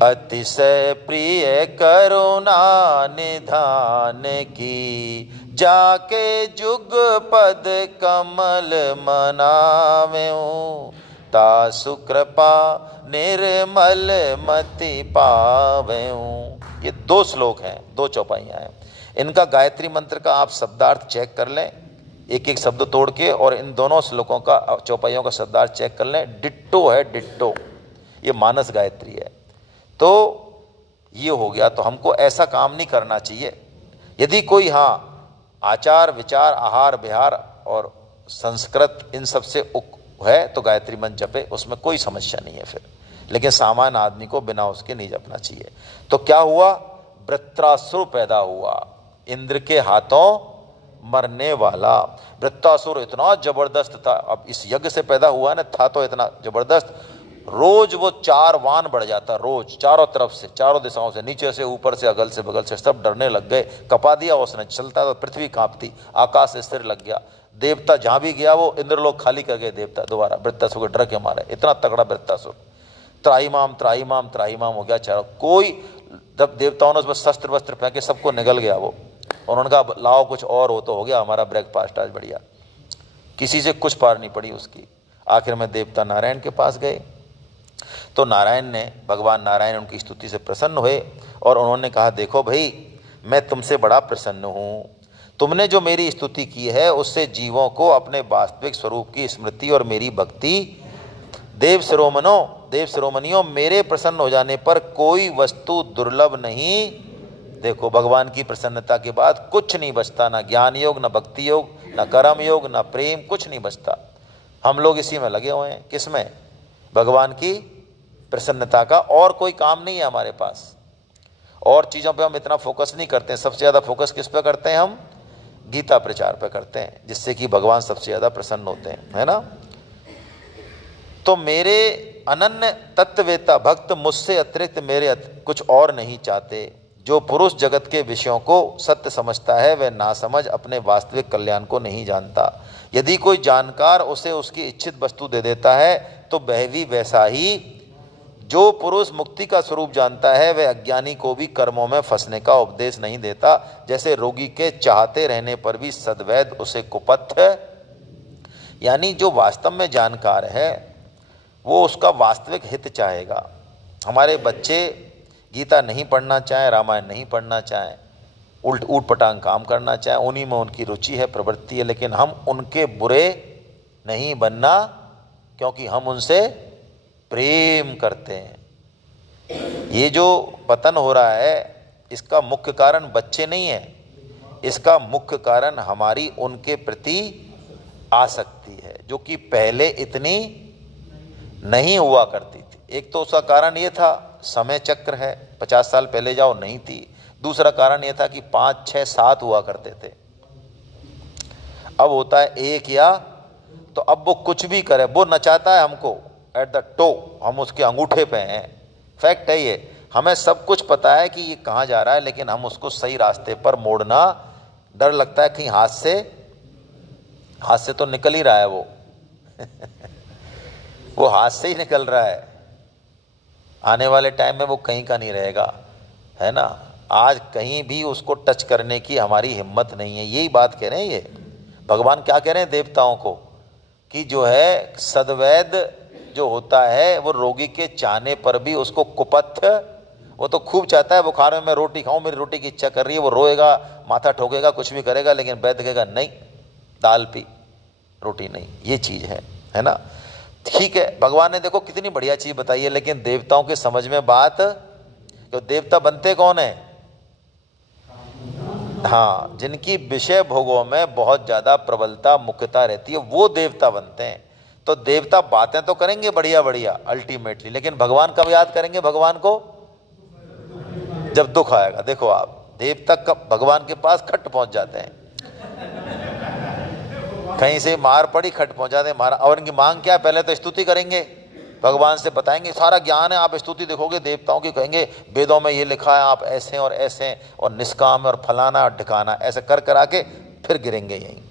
अतिशय प्रिय करुणा निधान की, जाके जुग पद कमल मनावें, तासु कृपा निर्मल मति पावें। ये 2 श्लोक हैं, 2 चौपाइयाँ हैं। इनका गायत्री मंत्र का आप शब्दार्थ चेक कर लें, एक एक शब्द तोड़ के, और इन दोनों श्लोकों का, चौपाइयों का शब्दार्थ चेक कर लें। डिट्टो है, डिट्टो, ये मानस गायत्री है। तो ये हो गया। तो हमको ऐसा काम नहीं करना चाहिए। यदि कोई आचार विचार आहार विहार और संस्कृत इन सब से है तो गायत्री मंत्र जपे, उसमें कोई समस्या नहीं है फिर। लेकिन सामान्य आदमी को बिना उसके नहीं जपना चाहिए। तो क्या हुआ, वृत्रासुर पैदा हुआ, इंद्र के हाथों मरने वाला। वृत्रासुर इतना जबरदस्त था, अब इस यज्ञ से पैदा हुआ ना, था तो इतना जबरदस्त, रोज वो 4 वान बढ़ जाता, रोज चारों तरफ से, चारों दिशाओं से, नीचे से ऊपर से अगल से बगल से, सब डरने लग गए। कपा दिया उसने, चलता तो पृथ्वी कांपती, आकाश स्थिर लग गया। देवता जहां भी गया वो इंद्रलोक खाली कर गए देवता दोबारा, वृत्रासुर के डर के मारे। इतना तगड़ा वृत्रासुर, त्राहिमाम त्राहिमाम त्राहिमाम हो गया चारों। कोई, जब देवताओं ने उसमें शस्त्र वस्त्र फेंके, सबको निगल गया वो। उन्होंने कहा लाओ कुछ और हो तो हो गया हमारा ब्रेकफास्ट आज बढ़िया। किसी से कुछ पार नहीं पड़ी उसकी। आखिर में देवता नारायण के पास गए। तो नारायण ने, भगवान नारायण उनकी स्तुति से प्रसन्न हुए और उन्होंने कहा, देखो भाई, मैं तुमसे बड़ा प्रसन्न हूँ। तुमने जो मेरी स्तुति की है उससे जीवों को अपने वास्तविक स्वरूप की स्मृति और मेरी भक्ति, देव शिरोमणियों, मेरे प्रसन्न हो जाने पर कोई वस्तु दुर्लभ नहीं। देखो, भगवान की प्रसन्नता के बाद कुछ नहीं बचता, ना ज्ञान योग, ना भक्ति योग, ना कर्म योग, ना प्रेम, कुछ नहीं बचता। हम लोग इसी में लगे हुए हैं। किसमें? भगवान की प्रसन्नता का। और कोई काम नहीं है हमारे पास। और चीज़ों पे हम इतना फोकस नहीं करते हैं। सबसे ज़्यादा फोकस किस पे करते हैं हम? गीता प्रचार पे करते हैं, जिससे कि भगवान सबसे ज़्यादा प्रसन्न होते हैं, है ना। तो मेरे अनन्य तत्ववेता भक्त मुझसे अतिरिक्त मेरे कुछ और नहीं चाहते। जो पुरुष जगत के विषयों को सत्य समझता है वह नासमझ अपने वास्तविक कल्याण को नहीं जानता। यदि कोई जानकार उसे उसकी इच्छित वस्तु दे देता है तो वह भी वैसा ही। जो पुरुष मुक्ति का स्वरूप जानता है वह अज्ञानी को भी कर्मों में फंसने का उपदेश नहीं देता। जैसे रोगी के चाहते रहने पर भी सद्वैद उसे कुपथ, यानी जो वास्तव में जानकार है वो उसका वास्तविक हित चाहेगा। हमारे बच्चे गीता नहीं पढ़ना चाहें, रामायण नहीं पढ़ना चाहें, ऊट पटांग काम करना चाहें, उन्हीं में उनकी रुचि है, प्रवृत्ति है, लेकिन हम उनके बुरे नहीं बनना, क्योंकि हम उनसे प्रेम करते हैं। ये जो पतन हो रहा है इसका मुख्य कारण बच्चे नहीं है, इसका मुख्य कारण हमारी उनके प्रति आसक्ति है, जो कि पहले इतनी नहीं हुआ करती थी। एक तो उसका कारण ये था समय चक्र है, 50 साल पहले जाओ नहीं थी। दूसरा कारण ये था कि 5, 6, 7 हुआ करते थे। अब होता है 1 या, तो अब वो कुछ भी करे, वो नचाता है हमको एट द टो, हम उसके अंगूठे पे हैं। फैक्ट है ये। हमें सब कुछ पता है कि ये कहाँ जा रहा है, लेकिन हम उसको सही रास्ते पर मोड़ना, डर लगता है कि हाथ से तो निकल ही रहा है वो वो हाथ से ही निकल रहा है। आने वाले टाइम में वो कहीं का नहीं रहेगा, है ना। आज कहीं भी उसको टच करने की हमारी हिम्मत नहीं है। यही बात कह रहे हैं ये भगवान। क्या कह रहे हैं देवताओं को? कि जो है सद्वैद जो होता है वो रोगी के चाहने पर भी उसको कुपथ, वो तो खूब चाहता है बुखार में मैं रोटी खाऊं, मेरी रोटी की इच्छा कर रही है, वो रोएगा, माथा ठोकेगा, कुछ भी करेगा, लेकिन वैद्य कहेगा नहीं, दाल पी, रोटी नहीं। ये चीज़ है ना। ठीक है, भगवान ने देखो कितनी बढ़िया चीज़ बताई है, लेकिन देवताओं के समझ में बात, तो देवता बनते कौन है? हाँ, जिनकी विषय भोगों में बहुत ज़्यादा प्रबलता मुख्यता रहती है वो देवता बनते हैं। तो देवता बातें तो करेंगे बढ़िया बढ़िया अल्टीमेटली, लेकिन भगवान कब याद करेंगे भगवान को? जब दुख आएगा। देखो आप, देवता कब भगवान के पास खट पहुंच जाते हैं, कहीं से मार पड़ी खट पहुंचा दे मारा। और इनकी मांग क्या है? पहले तो स्तुति करेंगे, भगवान से बताएंगे सारा ज्ञान है, आप स्तुति देखोगे देवताओं की, कहेंगे वेदों में ये लिखा है, आप ऐसे और ऐसे और निष्काम और फलाना और ढिकाना, ऐसे कर करा के फिर गिरेंगे यहीं।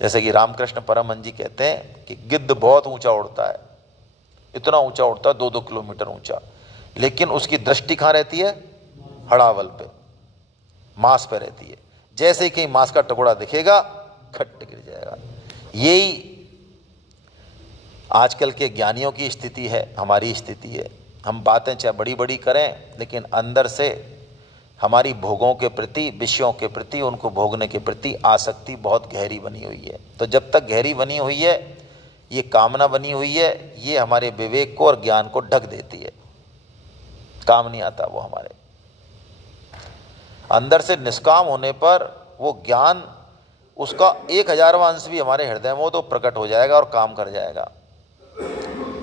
जैसे कि रामकृष्ण परमहंस जी कहते हैं कि गिद्ध बहुत ऊंचा उड़ता है, इतना ऊंचा उड़ता है 2-2 किलोमीटर ऊंचा, लेकिन उसकी दृष्टि कहाँ रहती है? हड़ावल पे, मांस पे रहती है। जैसे ही कहीं मांस का टुकड़ा दिखेगा खट गिर जाएगा। यही आजकल के ज्ञानियों की स्थिति है, हमारी स्थिति है। हम बातें चाहे बड़ी बड़ी करें, लेकिन अंदर से हमारी भोगों के प्रति, विषयों के प्रति, उनको भोगने के प्रति आसक्ति बहुत गहरी बनी हुई है। तो जब तक गहरी बनी हुई है, ये कामना बनी हुई है, ये हमारे विवेक को और ज्ञान को ढक देती है। काम नहीं आता वो हमारे अंदर से। निष्काम होने पर वो ज्ञान, उसका 1000वां अंश भी हमारे हृदय में हो तो प्रकट हो जाएगा और काम कर जाएगा।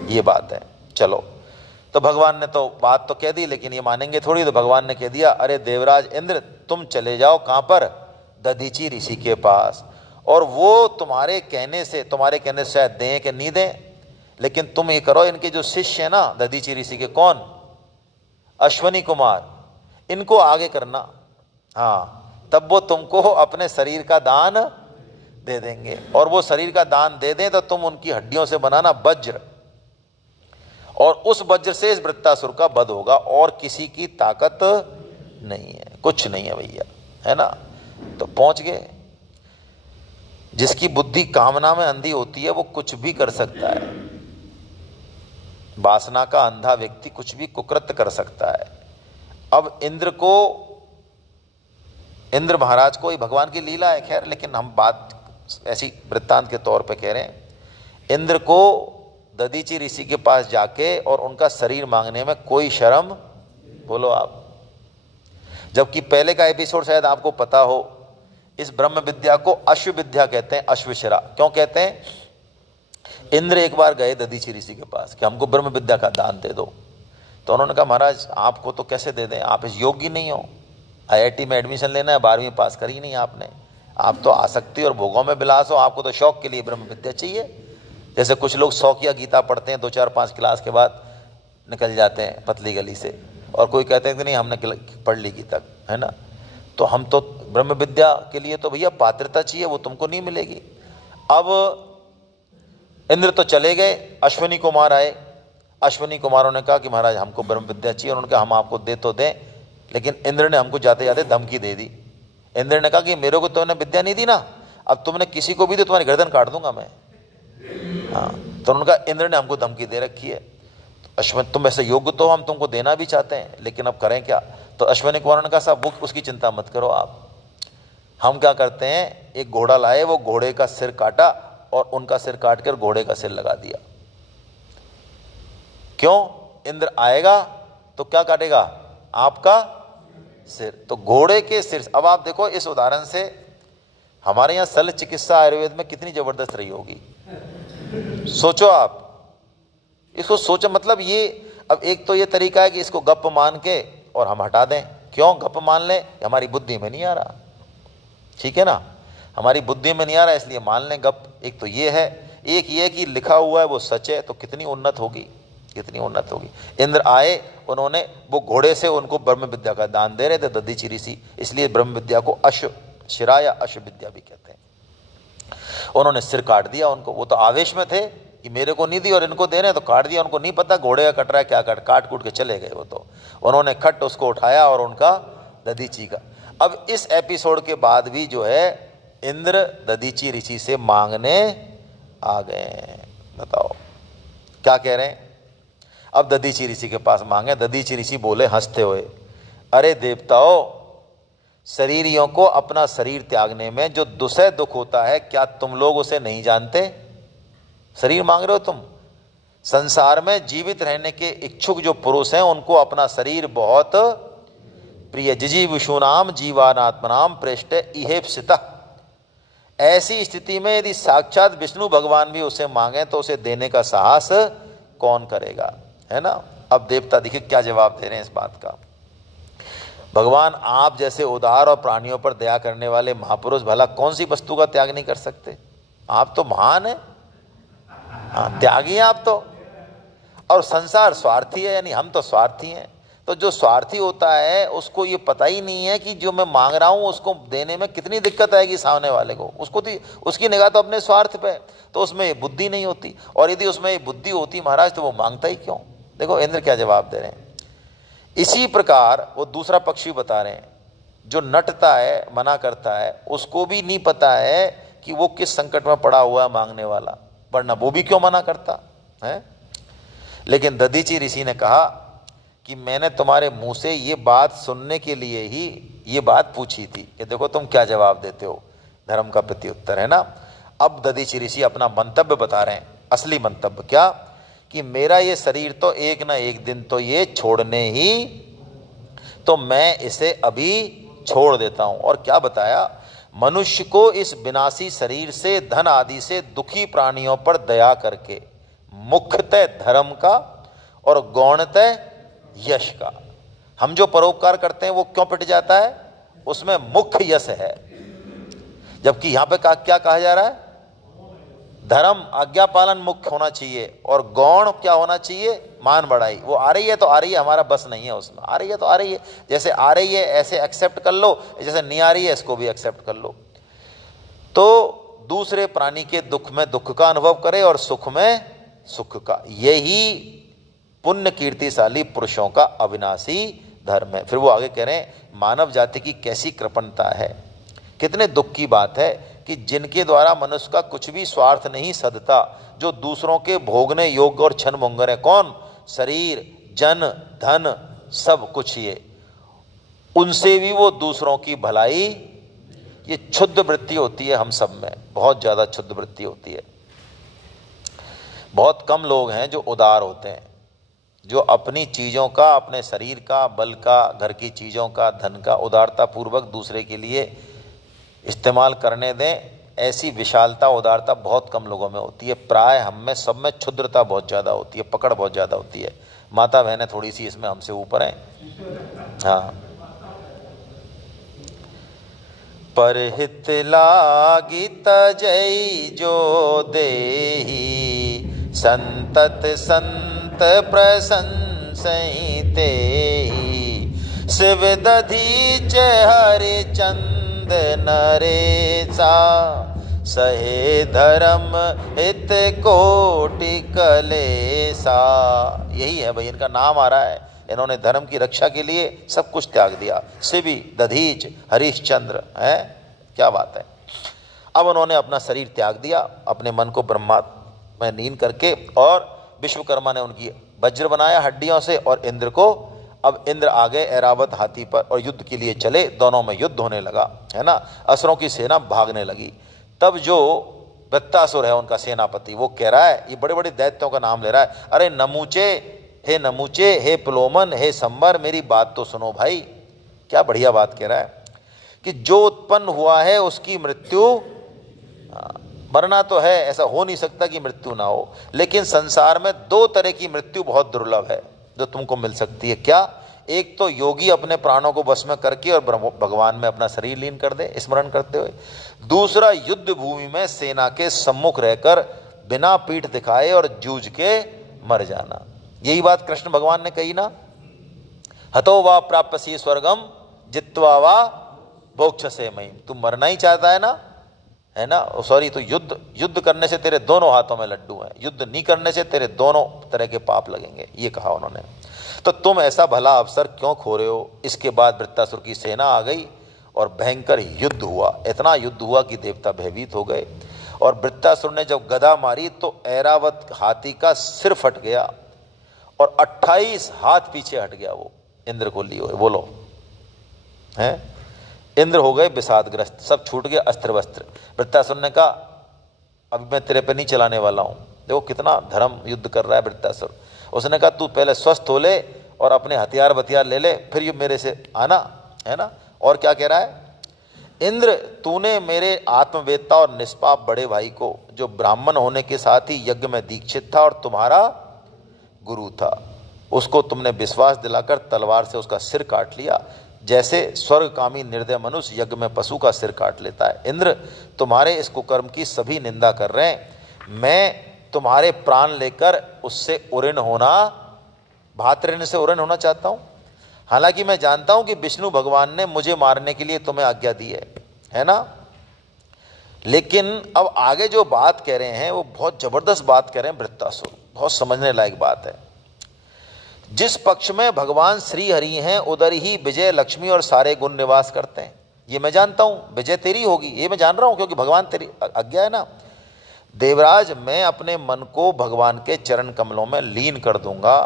ये बात है। चलो, तो भगवान ने तो बात तो कह दी, लेकिन ये मानेंगे थोड़ी। तो भगवान ने कह दिया, अरे देवराज इंद्र, तुम चले जाओ कहाँ पर? दधीची ऋषि के पास, और वो तुम्हारे कहने से शायद दें कि नहीं दें, लेकिन तुम ये करो, इनके जो शिष्य है ना दधीची ऋषि के, कौन? अश्वनी कुमार, इनको आगे करना। हाँ, तब वो तुमको अपने शरीर का दान दे देंगे, और वो शरीर का दान दे दें तो तुम उनकी हड्डियों से बनाना वज्र, और उस वज्र से इस वृत्तासुर का वध होगा, और किसी की ताकत नहीं है, कुछ नहीं है भैया, है ना। तो पहुंच गए। जिसकी बुद्धि कामना में अंधी होती है वो कुछ भी कर सकता है। वासना का अंधा व्यक्ति कुछ भी कुकृत्य कर सकता है। अब इंद्र महाराज को, भगवान की लीला है खैर, लेकिन हम बात ऐसी वृत्तांत के तौर पे कह रहे हैं। इंद्र को दधीची ऋषि के पास जाके और उनका शरीर मांगने में कोई शर्म, बोलो आप, जबकि पहले का एपिसोड शायद आपको पता हो, इस ब्रह्म विद्या को अश्व विद्या कहते हैं। अश्वशिरा क्यों कहते हैं? इंद्र एक बार गए दधीची ऋषि के पास कि हमको ब्रह्म विद्या का दान दे दो। तो उन्होंने कहा, महाराज आपको तो कैसे दे दें, आप इस योग्य नहीं हो, IIT में एडमिशन लेना है, 12वीं पास करी नहीं आपने, आप तो आसक्ति और भोगों में विलास हो, आपको तो शौक के लिए ब्रह्म विद्या चाहिए। जैसे कुछ लोग शौकिया गीता पढ़ते हैं, 2-4-5 क्लास के बाद निकल जाते हैं पतली गली से, और कोई कहते हैं कि नहीं हमने पढ़ ली गीता, है ना। तो हम तो ब्रह्म विद्या के लिए तो भैया पात्रता चाहिए, वो तुमको नहीं मिलेगी। अब इंद्र तो चले गए, अश्वनी कुमार आए। अश्वनी कुमारों ने कहा कि महाराज हमको ब्रह्म विद्या चाहिए। उन्होंने कहा हम आपको दे तो दें, लेकिन इंद्र ने हमको जाते जाते धमकी दे दी। इंद्र ने कहा कि मेरे को तुमने विद्या नहीं दी ना, अब तुमने किसी को भी दी तुम्हारी गर्दन काट दूंगा मैं। हाँ, तो उन्होंने कहा इंद्र ने हमको धमकी दे रखी है, अश्वनी तुम ऐसे योग्य तो हम तुमको देना भी चाहते हैं, लेकिन अब करें क्या। तो अश्वनी कुमार ने कहा साहब वो उसकी चिंता मत करो आप, हम क्या करते हैं, एक घोड़ा लाए, वो घोड़े का सिर काटा और उनका सिर काट कर घोड़े का सिर लगा दिया। क्यों? इंद्र आएगा तो क्या काटेगा? आपका सिर। तो घोड़े के सिर। अब आप देखो इस उदाहरण से हमारे यहाँ शल्य चिकित्सा आयुर्वेद में कितनी जबरदस्त रही होगी। सोचो आप इसको, सोचो, मतलब ये, अब एक तो ये तरीका है कि इसको गप मान के और हम हटा दें। क्यों गप मान लें? हमारी बुद्धि में नहीं आ रहा, ठीक है ना, हमारी बुद्धि में नहीं आ रहा, इसलिए मान लें गप। एक तो ये है, एक ये कि लिखा हुआ है वो सच है, तो कितनी उन्नत होगी, कितनी उन्नत होगी। इंद्र आए, उन्होंने वो घोड़े से उनको ब्रह्म विद्या का दान दे रहे थे दधीची ऋषि, इसलिए ब्रह्म विद्या को अश्वशिरा या अश्व विद्या भी कहते हैं। उन्होंने सिर काट दिया उनको, वो तो आवेश में थे कि मेरे को नहीं दी और इनको दे रहे हैं, तो काट दिया। उनको नहीं पता घोड़े का कट रहा है, क्या काट कूट के चले गए वो तो। उन्होंने खट उसको उठाया और उनका दधीची का। अब इस एपिसोड के बाद भी जो है इंद्र दधीची ऋषि से मांगने आ गए। बताओ क्या कह रहे हैं? अब दधीची ऋषि के पास मांगे। दधीची ऋषि बोले हंसते हुए, अरे देवताओं, शरीरियों को अपना शरीर त्यागने में जो दुसह दुख होता है, क्या तुम लोग उसे नहीं जानते? शरीर मांग रहे हो तुम। संसार में जीवित रहने के इच्छुक जो पुरुष हैं उनको अपना शरीर बहुत प्रिय। जिजीविषूणाम जीवानात्मनाम प्रेष्ठ इहेप्सितः। ऐसी स्थिति में यदि साक्षात विष्णु भगवान भी उसे मांगे तो उसे देने का साहस कौन करेगा, है ना। अब देवता देखिए क्या जवाब दे रहे हैं इस बात का। भगवान आप जैसे उदार और प्राणियों पर दया करने वाले महापुरुष भला कौन सी वस्तु का त्याग नहीं कर सकते? आप तो महान है, हाँ त्यागी हैं आप तो। और संसार स्वार्थी है, यानी हम तो स्वार्थी हैं। तो जो स्वार्थी होता है उसको ये पता ही नहीं है कि जो मैं मांग रहा हूँ उसको देने में कितनी दिक्कत आएगी सामने वाले को। उसकी निगाह तो अपने स्वार्थ पे, तो उसमें बुद्धि नहीं होती। और यदि उसमें बुद्धि होती महाराज तो वो मांगता ही क्यों। देखो इंद्र क्या जवाब दे रहे हैं। इसी प्रकार वो दूसरा पक्ष भी बता रहे हैं, जो नटता है, मना करता है, उसको भी नहीं पता है कि वो किस संकट में पड़ा हुआ है मांगने वाला, वरना वो भी क्यों मना करता है। लेकिन दधीची ऋषि ने कहा कि मैंने तुम्हारे मुंह से ये बात सुनने के लिए ही ये बात पूछी थी कि देखो तुम क्या जवाब देते हो, धर्म का प्रत्युत्तर, है ना। अब दधीचि ऋषि अपना मंतव्य बता रहे हैं, असली मंतव्य क्या, कि मेरा ये शरीर तो एक ना एक दिन तो ये छोड़ने ही, तो मैं इसे अभी छोड़ देता हूं। और क्या बताया, मनुष्य को इस विनाशी शरीर से, धन आदि से दुखी प्राणियों पर दया करके मुख्यतः धर्म का और गौणतः यश का, हम जो परोपकार करते हैं वो क्यों पिट जाता है, उसमें मुख्य यश है। जबकि यहां पे क्या कहा जा रहा है, धर्म आज्ञा पालन मुख्य होना चाहिए और गौण क्या होना चाहिए, मान बढ़ाई। वो आ रही है तो आ रही है, हमारा बस नहीं है उसमें, आ रही है तो आ रही है, जैसे आ रही है ऐसे एक्सेप्ट कर लो, जैसे नहीं आ रही है इसको भी एक्सेप्ट कर लो। तो दूसरे प्राणी के दुख में दुख का अनुभव करे और सुख में सुख का, यही पुण्य कीर्तिशाली पुरुषों का अविनाशी धर्म है। फिर वो आगे कह रहे हैं, मानव जाति की कैसी कृपणता है, कितने दुख की बात है कि जिनके द्वारा मनुष्य का कुछ भी स्वार्थ नहीं सदता, जो दूसरों के भोगने योग्य और क्षण भंगर है, कौन, शरीर, जन, धन, सब कुछ, ये उनसे भी वो दूसरों की भलाई, ये क्षुद्र वृत्ति होती है हम सब में, बहुत ज्यादा क्षुद्र वृत्ति होती है। बहुत कम लोग हैं जो उदार होते हैं, जो अपनी चीज़ों का, अपने शरीर का, बल का, घर की चीज़ों का, धन का उदारता पूर्वक दूसरे के लिए इस्तेमाल करने दें। ऐसी विशालता, उदारता बहुत कम लोगों में होती है। प्राय हम में, सब में क्षुद्रता बहुत ज़्यादा होती है, पकड़ बहुत ज़्यादा होती है। माता बहनें थोड़ी सी इसमें हमसे ऊपर हैं। हाँ, परहित लागी तजई जो देही, संतत संत प्रशंसई तेहि, शिव दधीच हरिचंद नरेसा, सहे धर्म हित कोटि कलेसा। यही है भाई, इनका नाम आ रहा है, इन्होंने धर्म की रक्षा के लिए सब कुछ त्याग दिया। शिवी, दधीच, हरिश्चंद्र, है क्या बात है। अब उन्होंने अपना शरीर त्याग दिया, अपने मन को ब्रह्मा में लीन करके, और विश्वकर्मा ने उनकी वज्र बनाया हड्डियों से, और इंद्र को, अब इंद्र आ गए ऐरावत हाथी पर और युद्ध के लिए चले। दोनों में युद्ध होने लगा, है ना। असुरों की सेना भागने लगी। तब जो वृत्तासुर है उनका सेनापति, वो कह रहा है, ये बड़े बड़े दैत्यों का नाम ले रहा है, अरे नमूचे, हे नमूचे, हे पुलोमन, हे संबर, मेरी बात तो सुनो भाई। क्या बढ़िया बात कह रहा है कि जो उत्पन्न हुआ है उसकी मृत्यु, मरना तो है, ऐसा हो नहीं सकता कि मृत्यु ना हो, लेकिन संसार में दो तरह की मृत्यु बहुत दुर्लभ है जो तुमको मिल सकती है। क्या, एक तो योगी अपने प्राणों को वश में करके और भगवान में अपना शरीर लीन कर दे स्मरण करते हुए। दूसरा, युद्ध भूमि में सेना के सम्मुख रहकर बिना पीठ दिखाए और जूझ के मर जाना। यही बात कृष्ण भगवान ने कही ना, हतो वा प्राप्यसी स्वर्गम जित्वा वा भोक्षसे महीम। तू मरना ही चाहता है ना, है ना, सॉरी, तो युद्ध करने से तेरे दोनों हाथों में लड्डू हैं, युद्ध नहीं करने से तेरे दोनों तरह के पाप लगेंगे, ये कहा उन्होंने। तो तुम ऐसा भला अवसर क्यों खो रहे हो। इसके बाद वृत्तासुर की सेना आ गई और भयंकर युद्ध हुआ। इतना युद्ध हुआ कि देवता भयभीत हो गए, और वृत्तासुर ने जब गदा मारी तो ऐरावत हाथी का सिर फट गया और 28 हाथ पीछे हट गया वो इंद्र को लिए हुए। बोलो, हैं, इंद्र हो गए विषादग्रस्त, सब छूट गए अस्त्र वस्त्र। वृत्तासुर ने कहा, अभी मैं तेरे पे नहीं चलाने वाला हूँ। देखो कितना धर्म युद्ध कर रहा है वृत्तासुर। उसने कहा, तू पहले स्वस्थ हो ले और अपने हथियार बतियार ले ले, फिर ये मेरे से आना, है ना। और क्या कह रहा है, इंद्र, तूने मेरे आत्मवेत्ता और निष्पाप बड़े भाई को, जो ब्राह्मण होने के साथ ही यज्ञ में दीक्षित था और तुम्हारा गुरु था, उसको तुमने विश्वास दिलाकर तलवार से उसका सिर काट लिया, जैसे स्वर्गकामी निर्दय मनुष्य यज्ञ में पशु का सिर काट लेता है। इंद्र, तुम्हारे इस कुकर्म की सभी निंदा कर रहे हैं। मैं तुम्हारे प्राण लेकर उससे उऋण होना, भातृण से उऋण होना चाहता हूँ। हालांकि मैं जानता हूं कि विष्णु भगवान ने मुझे मारने के लिए तुम्हें आज्ञा दी है ना। लेकिन अब आगे जो बात कह रहे हैं वो बहुत जबरदस्त बात कह रहे हैं वृत्तासुर, बहुत समझने लायक बात है। जिस पक्ष में भगवान श्री हरि हैं उधर ही विजय, लक्ष्मी और सारे गुण निवास करते हैं। ये मैं जानता हूं, विजय तेरी होगी, ये मैं जान रहा हूं, क्योंकि भगवान तेरी आज्ञा है ना। देवराज, मैं अपने मन को भगवान के चरण कमलों में लीन कर दूंगा,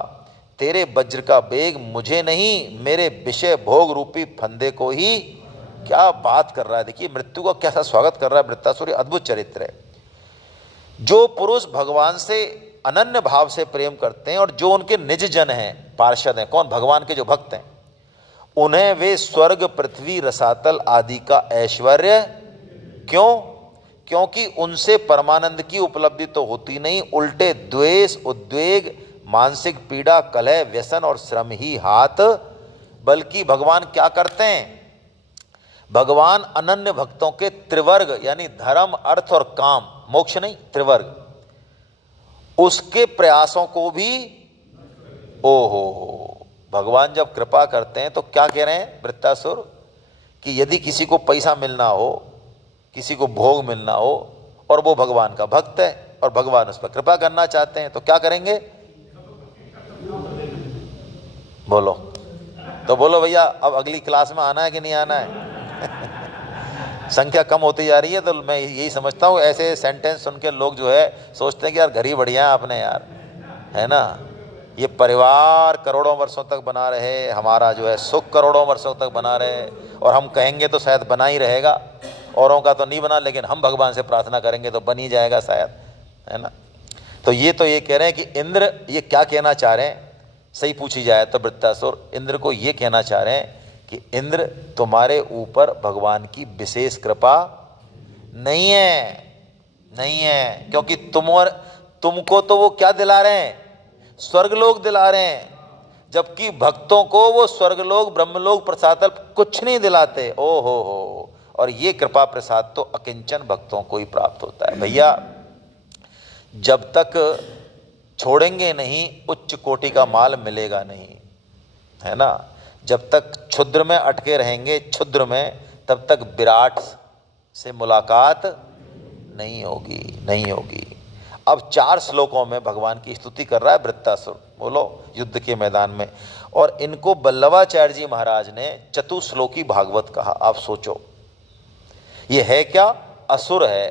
तेरे वज्र का वेग मुझे नहीं, मेरे विषय भोग रूपी फंदे को ही। क्या बात कर रहा है, देखिए मृत्यु का कैसा स्वागत कर रहा है वृत्तासुर, अद्भुत चरित्र है। जो पुरुष भगवान से अनन्य भाव से प्रेम करते हैं और जो उनके निज जन हैं, पार्षद हैं, कौन, भगवान के जो भक्त हैं, उन्हें वे स्वर्ग पृथ्वी रसातल आदि का ऐश्वर्य, क्यों? क्योंकि उनसे परमानंद की उपलब्धि तो होती नहीं, उल्टे द्वेष, उद्वेग, मानसिक पीड़ा, कलह, व्यसन और श्रम ही हाथ। बल्कि भगवान क्या करते हैं, भगवान अनन्य भक्तों के त्रिवर्ग यानी धर्म, अर्थ और काम, मोक्ष नहीं, त्रिवर्ग, उसके प्रयासों को भी, ओहो, भगवान जब कृपा करते हैं तो क्या कह रहे हैं वृत्तासुर, कि यदि किसी को पैसा मिलना हो, किसी को भोग मिलना हो, और वो भगवान का भक्त है और भगवान उस पर कृपा करना चाहते हैं, तो क्या करेंगे? बोलो तो बोलो भैया, अब अगली क्लास में आना है कि नहीं आना है? संख्या कम होती जा रही है, तो मैं यही समझता हूँ ऐसे सेंटेंस सुन के लोग जो है सोचते हैं कि यार घर ही बढ़िया है आपने यार, है ना, ये परिवार करोड़ों वर्षों तक बना रहे, हमारा जो है सुख करोड़ों वर्षों तक बना रहे, और हम कहेंगे तो शायद बना ही रहेगा, औरों का तो नहीं बना, लेकिन हम भगवान से प्रार्थना करेंगे तो बन ही जाएगा शायद, है ना। तो ये कह रहे हैं कि इंद्र ये क्या कहना चाह रहे हैं, सही पूछी जाए तो वृत्तासुर इंद्र को ये कहना चाह रहे हैं कि इंद्र तुम्हारे ऊपर भगवान की विशेष कृपा नहीं है, क्योंकि तुमको तो वो क्या दिला रहे हैं, स्वर्गलोक दिला रहे हैं, जबकि भक्तों को वो स्वर्गलोक, ब्रह्मलोक, प्रसादल कुछ नहीं दिलाते। ओ हो, और ये कृपा प्रसाद तो अकिंचन भक्तों को ही प्राप्त होता है। भैया जब तक छोड़ेंगे नहीं उच्च कोटि का माल मिलेगा नहीं, है ना। जब तक क्षुद्र में अटके रहेंगे, क्षुद्र में, तब तक विराट से मुलाकात नहीं होगी। अब 4 श्लोकों में भगवान की स्तुति कर रहा है वृत्तासुर, बोलो, युद्ध के मैदान में, और इनको वल्लभाचार्य जी महाराज ने चतुश्लोकी भागवत कहा। आप सोचो, ये है क्या, असुर है,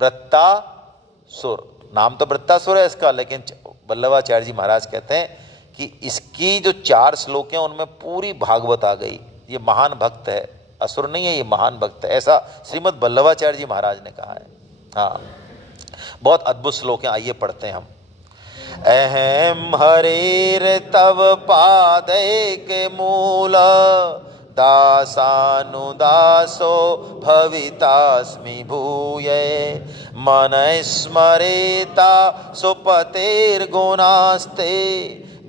वृत्तासुर, नाम तो वृत्तासुर है इसका, लेकिन वल्लभाचार्य जी महाराज कहते हैं कि इसकी जो 4 श्लोक हैं उनमें पूरी भागवत आ गई। ये महान भक्त है, असुर नहीं है, ये महान भक्त है, ऐसा श्रीमद् वल्लभाचार्य जी महाराज ने कहा है। हाँ, बहुत अद्भुत श्लोक हैं, आइए पढ़ते हैं हम। अहम हरेर तव पादे के मूल, दासानुदासो भवितास्मि भूये, मन स्मरेता सुपतेर्गुणास्ते,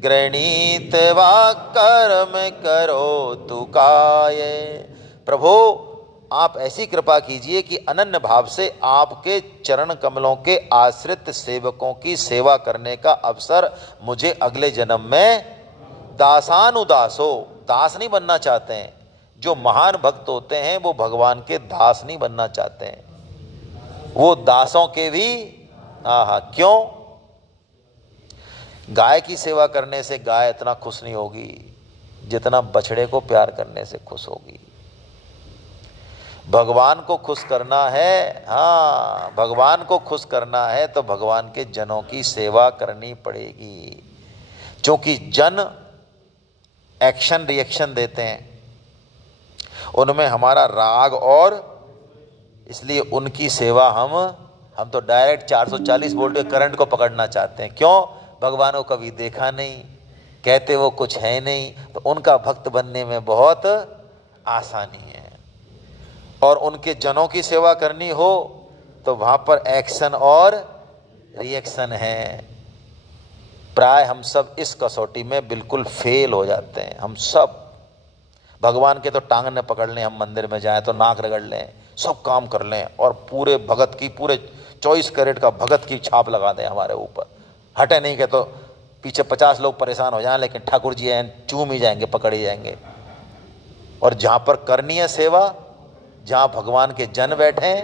गृणीत वा कर्म करो तु काये। प्रभो आप ऐसी कृपा कीजिए कि अनन्य भाव से आपके चरण कमलों के आश्रित सेवकों की सेवा करने का अवसर मुझे अगले जन्म में दासानुदासो, दास नहीं बनना चाहते हैं, जो महान भक्त होते हैं वो भगवान के दास नहीं बनना चाहते हैं, वो दासों के भी क्यों? गाय की सेवा करने से गाय इतना खुश नहीं होगी जितना बछड़े को प्यार करने से खुश होगी। भगवान को खुश करना है, हाँ भगवान को खुश करना है तो भगवान के जनों की सेवा करनी पड़ेगी, क्योंकि जन एक्शन रिएक्शन देते हैं, उनमें हमारा राग, और इसलिए उनकी सेवा हम तो डायरेक्ट 440 वोल्ट के करंट को पकड़ना चाहते हैं। क्यों? भगवान को कभी देखा नहीं, कहते वो कुछ है नहीं, तो उनका भक्त बनने में बहुत आसानी है। और उनके जनों की सेवा करनी हो तो वहाँ पर एक्शन और रिएक्शन है। प्राय हम सब इस कसौटी में बिल्कुल फेल हो जाते हैं। हम सब भगवान के तो टांगने पकड़ लें, हम मंदिर में जाएं तो नाक रगड़ लें, सब काम कर लें और पूरे भगत की, पूरे 24 कैरेट का भगत की छाप लगा दें हमारे ऊपर, हटे नहीं के तो पीछे 50 लोग परेशान हो जाएं, लेकिन ठाकुर जी हैं, चूम ही जाएंगे, पकड़ ही जाएंगे। और जहाँ पर करनी है सेवा, जहाँ भगवान के जन बैठे हैं,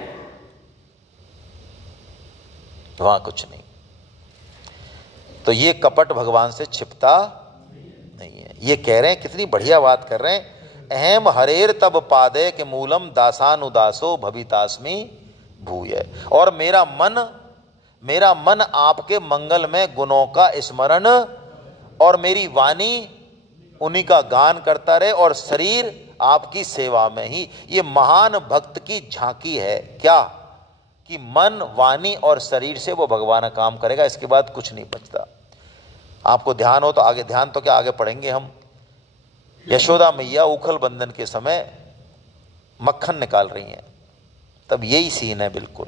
वहाँ कुछ नहीं। तो ये कपट भगवान से छिपता नहीं है। ये कह रहे हैं, कितनी बढ़िया बात कर रहे हैं, अहम हरेर तब पादे के मूलम दासानुदासो भवितास्मि भूये। और मेरा मन आपके मंगल में गुणों का स्मरण और मेरी वाणी उन्हीं का गान करता रहे और शरीर आपकी सेवा में ही। ये महान भक्त की झांकी है क्या, कि मन, वाणी और शरीर से वो भगवान का काम करेगा, इसके बाद कुछ नहीं बचता। आपको ध्यान हो तो आगे, ध्यान तो क्या आगे पढ़ेंगे हम। यशोदा मैया उखल बंधन के समय मक्खन निकाल रही हैं, तब यही सीन है बिल्कुल।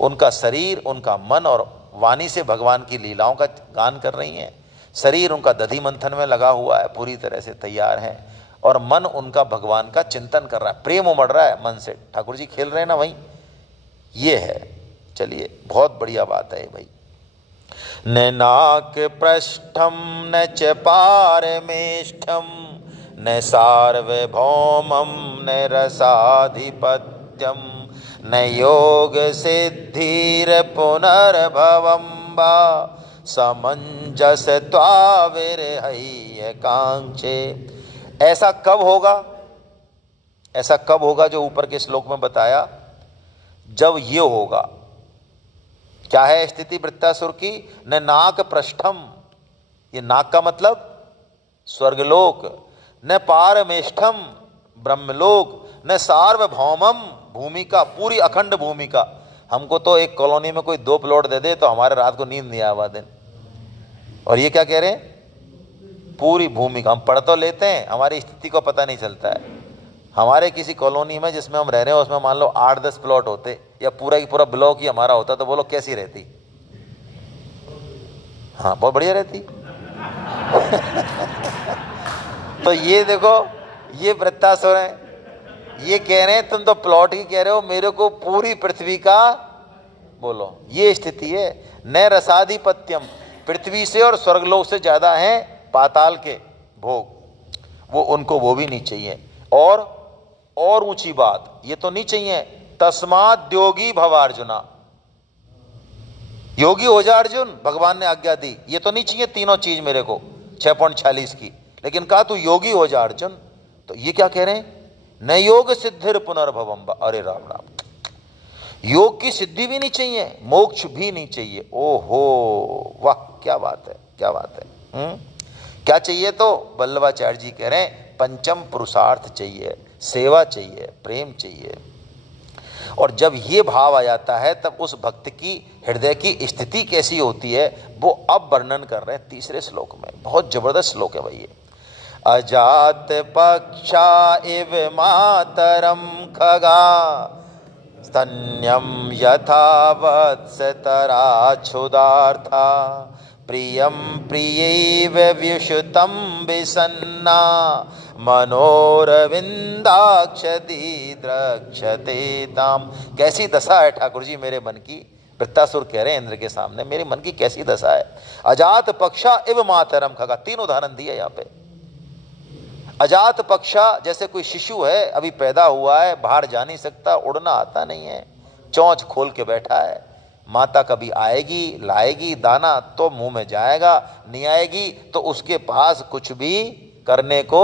उनका शरीर, उनका मन और वाणी से भगवान की लीलाओं का गान कर रही हैं। शरीर उनका दधि मंथन में लगा हुआ है, पूरी तरह से तैयार है, और मन उनका भगवान का चिंतन कर रहा है, प्रेम उमड़ रहा है मन से। ठाकुर जी खेल रहे हैं ना वहीं, ये है। चलिए, बहुत बढ़िया बात है भाई। न नाक पृष्ठम न च पारमेष्ठम न सार्वभौमम न रसाधिपत्यम न योग सिद्धिर पुनर्भवम वा समंजस त्वाविरहय्य कांक्षे। ऐसा कब होगा, ऐसा कब होगा जो ऊपर के श्लोक में बताया, जब ये होगा। क्या है स्थिति वृत्तासुर की, न नाक पृष्ठम, ये नाक का मतलब स्वर्गलोक, न पारमेष्ठम ब्रह्मलोक, न सार्वभौमम भूमि का, पूरी अखंड भूमि का। हमको तो एक कॉलोनी में कोई 2 प्लॉट दे दे तो हमारे रात को नींद नहीं आवा दिन, और ये क्या कह रहे हैं, पूरी भूमि का। हम पढ़ तो लेते हैं, हमारी स्थिति को पता नहीं चलता है। हमारे किसी कॉलोनी में जिसमें हम रह रहे हो उसमें मान लो 8-10 प्लॉट होते, या पूरा की पूरा ब्लॉक ही हमारा होता, तो बोलो कैसी रहती। हाँ, बहुत बढ़िया रहती। तो ये देखो, ये वृत्तासुर हैं, ये कह रहे हैं तुम तो प्लॉट ही कह रहे हो, मेरे को पूरी पृथ्वी का बोलो। ये स्थिति है। न रसाधिपत्यम, पृथ्वी से और स्वर्गलोक से ज्यादा हैं पाताल के भोग, वो उनको वो भी नहीं चाहिए। और ऊंची बात, ये तो नहीं चाहिए, तस्माद् योगी भवार्जुना, योगी हो जा अर्जुन, भगवान ने आज्ञा दी। ये तो नहीं चाहिए तीनों चीज मेरे को 6.46 की, लेकिन कहा तू योगी हो जा अर्जुन। तो ये क्या कह रहे हैं, न योग सिद्धिर पुनर्भवम। अरे राम राम, योग की सिद्धि भी नहीं चाहिए, मोक्ष भी नहीं चाहिए। ओहो वाह, क्या बात है, क्या बात है। क्या चाहिए, तो वल्लभाचार्य जी कह रहे हैं पंचम पुरुषार्थ चाहिए, सेवा चाहिए, प्रेम चाहिए। और जब ये भाव आ जाता है तब उस भक्त की हृदय की स्थिति कैसी होती है, वो अब वर्णन कर रहे हैं 3रे श्लोक में। बहुत जबरदस्त श्लोक है भाई ये। अजात पक्षा इव मातरम खगा स्तन्यम यथा वत्सतरा क्षुदार्था प्रियम प्रियैव व्युषुतं विसन्ना मनोरविंदाक्षति द्रक्षते ताम। कैसी दशा है ठाकुर जी मेरे मन की, वृत्तासुर कह रहे हैं इंद्र के सामने, मेरे मन की कैसी दशा है। अजात पक्षा इव मातरम खगा, 3 उदाहरण दिए यहाँ पे। अजात पक्षा, जैसे कोई शिशु है, अभी पैदा हुआ है, बाहर जा नहीं सकता, उड़ना आता नहीं है, चोंच खोल के बैठा है। माता कभी आएगी, लाएगी दाना तो मुंह में जाएगा, नहीं आएगी तो उसके पास कुछ भी करने को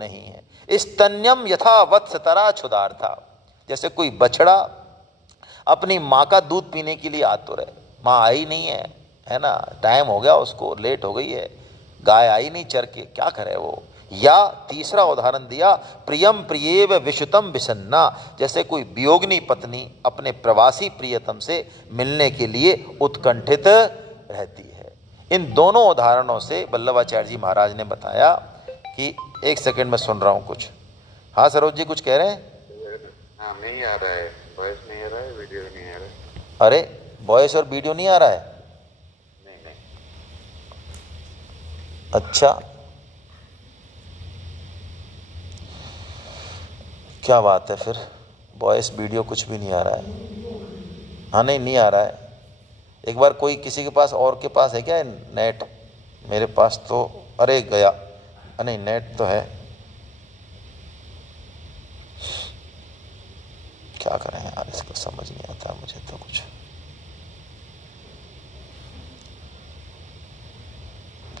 नहीं है। स्तन्यम यथा वत्सतरा क्षुदार्था, जैसे कोई बछड़ा अपनी माँ का दूध पीने के लिए आतुर है, माँ आई नहीं है ना, टाइम हो गया उसको, लेट हो गई है, गाय आई नहीं चर के, क्या करे वो। या तीसरा उदाहरण दिया, प्रियम प्रियेव विषुतम विसन्ना, जैसे कोई वियोगिनी पत्नी अपने प्रवासी प्रियतम से मिलने के लिए उत्कंठित रहती है। इन दोनों उदाहरणों से वल्लभाचार्य जी महाराज ने बताया कि 1 सेकंड में सुन रहा हूं कुछ। हाँ सरोज जी कुछ कह रहे हैं। हाँ, नहीं आ रहा है, वॉइस नहीं आ रहा है, वीडियो नहीं आ रहा है। अरे वॉइस और वीडियो नहीं आ रहा है? नहीं। अच्छा, क्या बात है फिर, वॉइस वीडियो कुछ भी नहीं आ रहा है। हाँ नहीं आ रहा है। एक बार कोई किसी के पास और के पास है क्या नेट? मेरे पास तो अरे गया, नहीं नेट तो है, क्या करें यार, इसको समझ नहीं आता मुझे तो कुछ।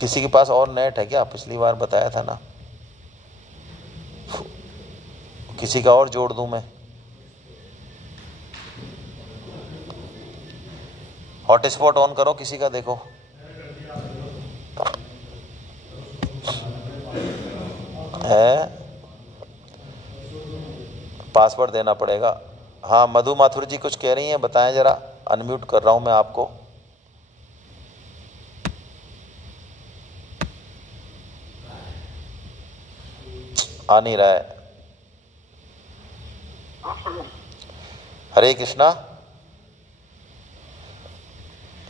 किसी के पास और नेट है क्या? पिछली बार बताया था ना, किसी का और जोड़ दूं मैं? हॉटस्पॉट ऑन करो किसी का, देखो है, पासवर्ड देना पड़ेगा। हाँ, मधु माथुर जी कुछ कह रही हैं, बताएं जरा। अनम्यूट कर रहा हूं मैं आपको। आ नहीं रहा है। हरे कृष्णा।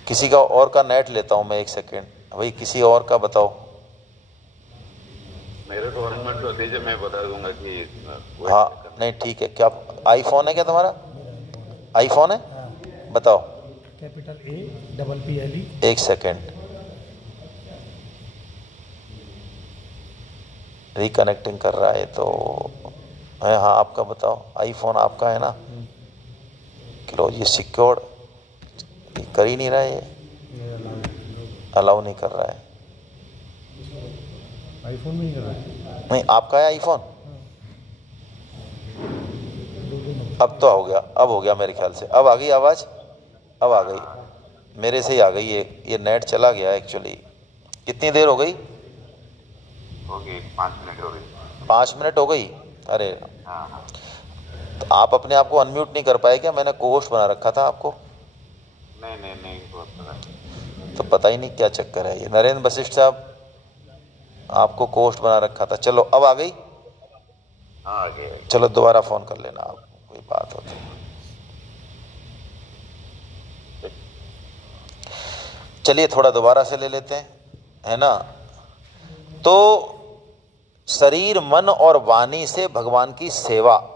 किसी का और का नेट लेता हूं मैं, एक सेकेंड भाई, किसी और का बताओ। मेरे को अनम्यूट तो दीजिए, मैं बता दूंगा कि हाँ नहीं ठीक है। क्या आईफोन है क्या तुम्हारा? आईफोन है? बताओ। Capital A double PLE। एक सेकेंड, रिकनेक्टिंग कर रहा है तो है। हाँ आपका बताओ, आईफोन आपका है ना? लो ये सिक्योर्ड कर ही नहीं रहा है, ये अलाउ नहीं कर रहा है। आईफोन नहीं कर रहा है? नहीं, आपका है आईफोन? अब तो हो गया, अब हो गया मेरे ख्याल से। अब आ गई आवाज़, अब आ गई, मेरे से ही आ गई। ये नेट चला गया एक्चुअली। कितनी देर हो गई? हो गई 5 मिनट हो गई। 5 मिनट हो गई? अरे हाँ। तो आप अपने आप को अनम्यूट नहीं कर पाए क्या? मैंने कोहोस्ट बना रखा था आपको। नहीं तो पता ही नहीं क्या चक्कर है ये। नरेंद्र वशिष्ठ साहब, आपको कोहोस्ट बना रखा था। चलो अब आ गई। हाँ आ गई। चलो दोबारा फ़ोन कर लेना आप, कोई बात होती है। चलिए थोड़ा दोबारा से ले लेते हैं, है ना। तो शरीर, मन और वाणी से भगवान की सेवा,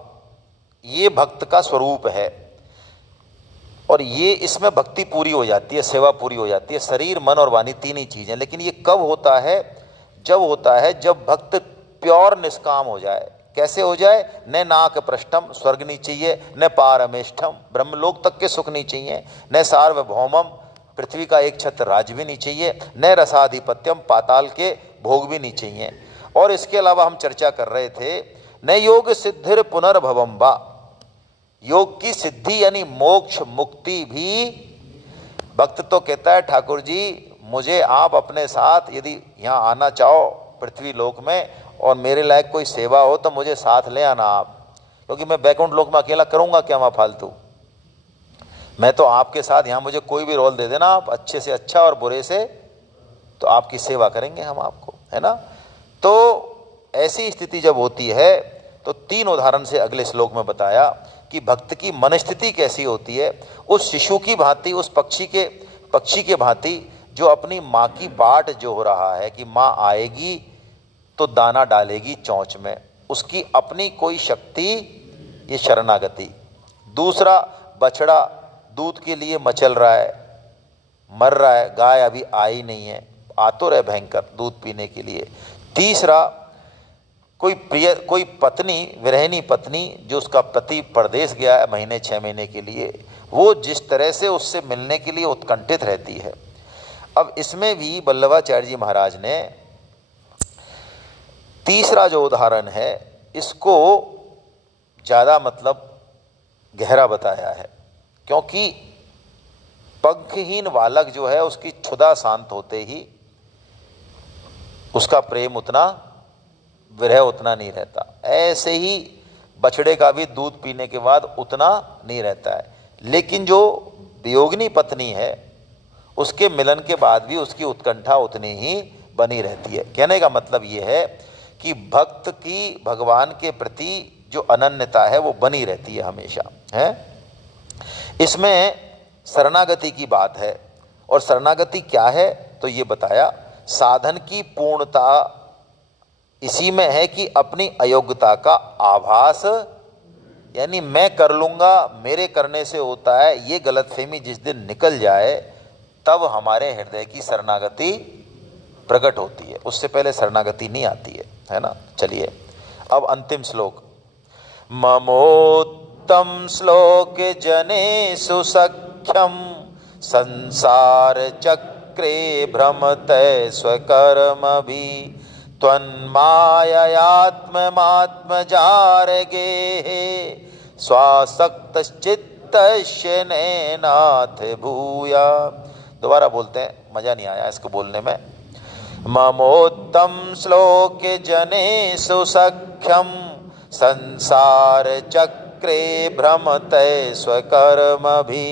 ये भक्त का स्वरूप है। और ये इसमें भक्ति पूरी हो जाती है, सेवा पूरी हो जाती है। शरीर, मन और वाणी तीन ही चीज़ें। लेकिन ये कब होता है? जब होता है जब भक्त प्योर निष्काम हो जाए। कैसे हो जाए? न नाक पृष्ठम, स्वर्ग नहीं चाहिए, न पारमेष्ठम, ब्रह्मलोक तक के सुख नहीं चाहिए, न सार्वभौमम, पृथ्वी का एक छत्र राज भी नहीं चाहिए, न रसाधिपत्यम, पाताल के भोग भी नहीं चाहिए। और इसके अलावा हम चर्चा कर रहे थे, न योग सिद्धिर पुनर्भवम वा, योग की सिद्धि यानी मोक्ष मुक्ति भी भक्त तो कहता है ठाकुर जी मुझे आप अपने साथ यदि यहाँ आना चाहो पृथ्वी लोक में और मेरे लायक कोई सेवा हो तो मुझे साथ ले आना आप, क्योंकि मैं बैकुंठ लोक में अकेला करूँगा क्या वहाँ फालतू। मैं तो आपके साथ, यहाँ मुझे कोई भी रोल दे देना आप, अच्छे से अच्छा और बुरे से, तो आपकी सेवा करेंगे हम आपको, है ना। तो ऐसी स्थिति जब होती है तो 3 उदाहरण से अगले श्लोक में बताया कि भक्त की मन स्थिति कैसी होती है। उस शिशु की भांति, उस पक्षी के भांति जो अपनी माँ की बाट जो हो रहा है कि माँ आएगी तो दाना डालेगी चोंच में, उसकी अपनी कोई शक्ति, ये शरणागति। दूसरा, बछड़ा दूध के लिए मचल रहा है, मर रहा है, गाय अभी आई नहीं है, आ तो रहे भयंकर दूध पीने के लिए। तीसरा, कोई पत्नी, विरहिणी पत्नी जो उसका पति परदेश गया है महीने 6 महीने के लिए, वो जिस तरह से उससे मिलने के लिए उत्कंठित रहती है। अब इसमें भी वल्लभाचार्य जी महाराज ने तीसरा जो उदाहरण है इसको ज़्यादा मतलब गहरा बताया है, क्योंकि पंखहीन बालक जो है उसकी क्षुधा शांत होते ही उसका प्रेम उतना, विरह उतना नहीं रहता। ऐसे ही बछड़े का भी दूध पीने के बाद उतना नहीं रहता है। लेकिन जो वियोगिनी पत्नी है उसके मिलन के बाद भी उसकी उत्कंठा उतनी ही बनी रहती है। कहने का मतलब ये है कि भक्त की भगवान के प्रति जो अनन्यता है वो बनी रहती है हमेशा, है। इसमें शरणागति की बात है। और शरणागति क्या है तो ये बताया, साधन की पूर्णता इसी में है कि अपनी अयोग्यता का आभास, यानी मैं कर लूँगा, मेरे करने से होता है, ये गलतफहमी जिस दिन निकल जाए तब हमारे हृदय की शरणागति प्रकट होती है। उससे पहले शरणागति नहीं आती है ना। चलिए अब अंतिम श्लोक। ममोत्तम श्लोक जनेषु सख्यम संसार चक्रे भ्रमते स्वकर्मभि त्वन्माययात्ममात्मजारगे स्वासक्तश्चित्तस्य नैनाथ भूया। दोबारा बोलते हैं, मज़ा नहीं आया इसको बोलने में। ममोत्तम श्लोक जनेषु सख्यम संसार चक्रे भ्रमते स्वकर्मभि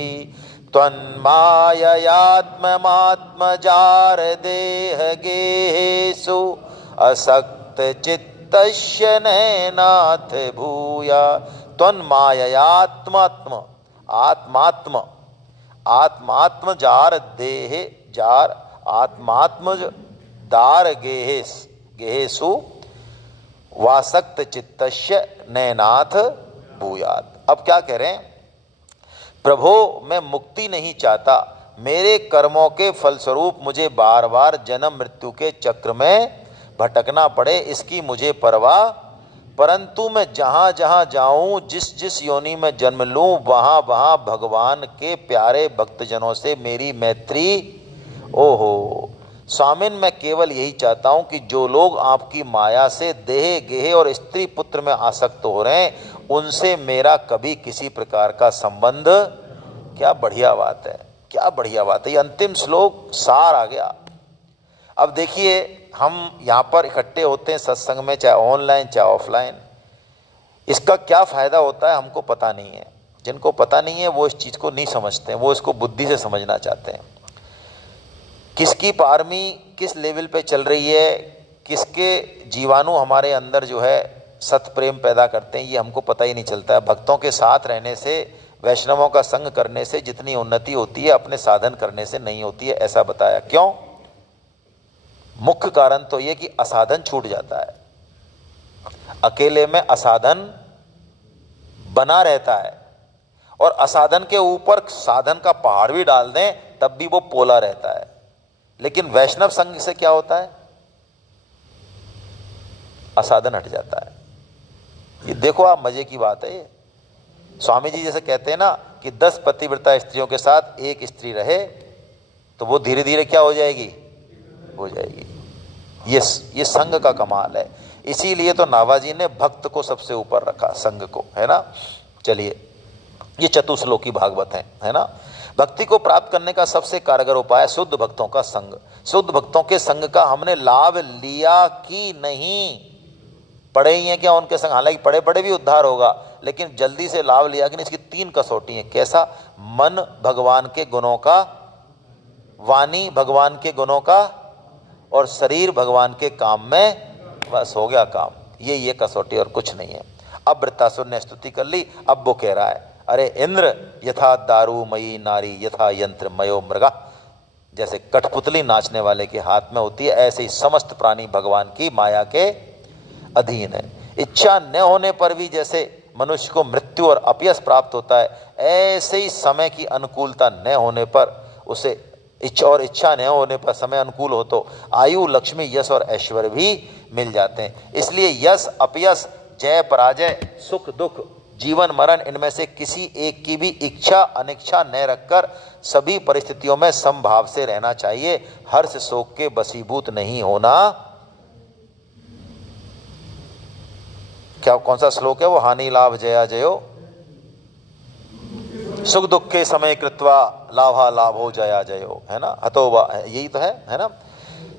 त्वन्माययात्ममात्मजार देह गेहेषु असक्त चित्तस्य नैनाथ भूया। त्वन्माययात्मात्म आत्मात्म आत्मात्म जार देह जार आत्मात्म दार गेहेषु वासक्त चित्तस्य नैनाथ भूयात्। अब क्या कह रहे हैं? प्रभो मैं मुक्ति नहीं चाहता, मेरे कर्मों के फलस्वरूप मुझे बार बार जन्म मृत्यु के चक्र में भटकना पड़े, इसकी मुझे परवाह, परंतु मैं जहाँ जहाँ जाऊँ, जिस जिस योनि में जन्म लूँ, वहाँ वहाँ भगवान के प्यारे भक्तजनों से मेरी मैत्री। ओहो स्वामिन, मैं केवल यही चाहता हूँ कि जो लोग आपकी माया से देह गेह और स्त्री पुत्र में आसक्त हो रहे हैं, उनसे मेरा कभी किसी प्रकार का संबंध। क्या बढ़िया बात है, क्या बढ़िया बात है। ये अंतिम श्लोक सार आ गया। अब देखिए, हम यहाँ पर इकट्ठे होते हैं सत्संग में, चाहे ऑनलाइन चाहे ऑफलाइन, इसका क्या फ़ायदा होता है हमको पता नहीं है। जिनको पता नहीं है वो इस चीज़ को नहीं समझते हैं, वो इसको बुद्धि से समझना चाहते हैं। किसकी पारमी किस लेवल पे चल रही है, किसके जीवाणु हमारे अंदर जो है सत प्रेम पैदा करते हैं, ये हमको पता ही नहीं चलता है। भक्तों के साथ रहने से, वैष्णवों का संग करने से जितनी उन्नति होती है, अपने साधन करने से नहीं होती है, ऐसा बताया। क्यों? मुख्य कारण तो ये कि असाधन छूट जाता है। अकेले में असाधन बना रहता है, और असाधन के ऊपर साधन का पहाड़ भी डाल दें तब भी वो पोला रहता है। लेकिन वैष्णव संग से क्या होता है? असाधन हट जाता है। ये देखो आप, मजे की बात है ये। स्वामी जी जैसे कहते हैं ना कि 10 पतिव्रता स्त्रियों के साथ एक स्त्री रहे तो वो धीरे धीरे क्या हो जाएगी? हो जाएगी। ये संग का कमाल है। इसीलिए तो नाभाजी ने भक्त को सबसे ऊपर रखा, संग को, है ना। चलिए, ये चतुश्लोकी भागवत है ना। भक्ति को प्राप्त करने का सबसे कारगर उपाय शुद्ध भक्तों का संग। शुद्ध भक्तों के संग का हमने लाभ लिया कि नहीं? पढ़े ही हैं क्या उनके संग? हालांकि पढ़े पढ़े भी उद्धार होगा, लेकिन जल्दी से लाभ लिया कि नहीं, इसकी 3 कसौटी हैं। कैसा? मन भगवान के गुणों का, वाणी भगवान के गुणों का, और शरीर भगवान के काम में, बस हो गया काम। ये कसौटी और कुछ नहीं है। अब वृत्तासुर ने स्तुति कर ली, अब वो कह रहा है, अरे इंद्र, यथा दारू मयी नारी यथा यंत्र मयो मृगा। जैसे कठपुतली नाचने वाले के हाथ में होती है, ऐसे ही समस्त प्राणी भगवान की माया के अधीन है। इच्छा न होने पर भी जैसे मनुष्य को मृत्यु और अपयश प्राप्त होता है, ऐसे ही समय की अनुकूलता न होने पर उसे इच्छा न होने पर समय अनुकूल हो तो आयु, लक्ष्मी, यश और ऐश्वर्य भी मिल जाते हैं। इसलिए यश, अपयश, जय पराजय, सुख दुख, जीवन मरण, इनमें से किसी एक की भी इच्छा अनिच्छा न रखकर सभी परिस्थितियों में समभाव से रहना चाहिए। हर्ष शोक के बसीभूत नहीं होना। क्या, कौन सा श्लोक है वो? हानि लाभ जया जयो, सुख दुख के समय कृत्वा लाभा लाभो जया जयो, है ना। हतोवा, यही तो है ना।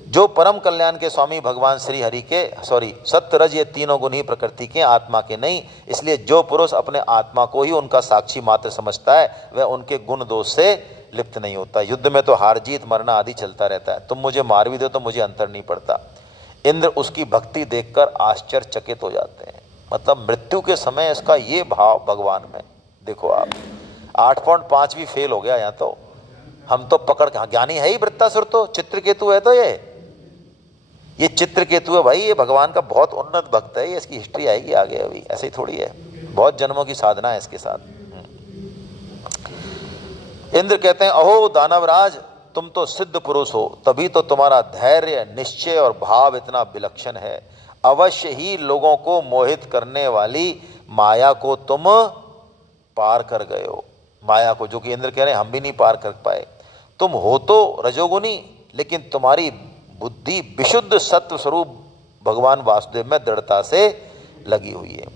जो परम कल्याण के स्वामी भगवान श्री हरि के, सत्य रज, ये तीनों गुण ही प्रकृति के, आत्मा के नहीं। इसलिए जो पुरुष अपने आत्मा को ही उनका साक्षी मात्र समझता है, वह उनके गुण दोष से लिप्त नहीं होता। युद्ध में तो हार जीत मरना आदि चलता रहता है, तुम मुझे मार भी दो तो मुझे अंतर नहीं पड़ता। इंद्र उसकी भक्ति देखकर आश्चर्यचकित हो जाते हैं। मतलब मृत्यु के समय इसका ये भाव भगवान में। देखो आप, 8.5 भी फेल हो गया यहाँ तो। हम तो पकड़ के, ज्ञानी है ही वृत्तासुर, तो चित्रकेतु है, तो ये चित्रकेतु है भाई, ये भगवान का बहुत उन्नत भक्त है। ये इसकी हिस्ट्री आएगी आगे, अभी ऐसे ही थोड़ी है, बहुत जन्मों की साधना है इसके साथ। इंद्र कहते हैं, अहो दानवराज, तुम तो सिद्ध पुरुष हो, तभी तो तुम्हारा धैर्य, निश्चय और भाव इतना विलक्षण है। अवश्य ही लोगों को मोहित करने वाली माया को तुम पार कर गए हो। माया को, जो कि इंद्र कह रहे हैं हम भी नहीं पार कर पाए। तुम हो तो रजोगुनी, लेकिन तुम्हारी बुद्धि विशुद्ध सत्व स्वरूप भगवान वासुदेव में दृढ़ता से लगी हुई है।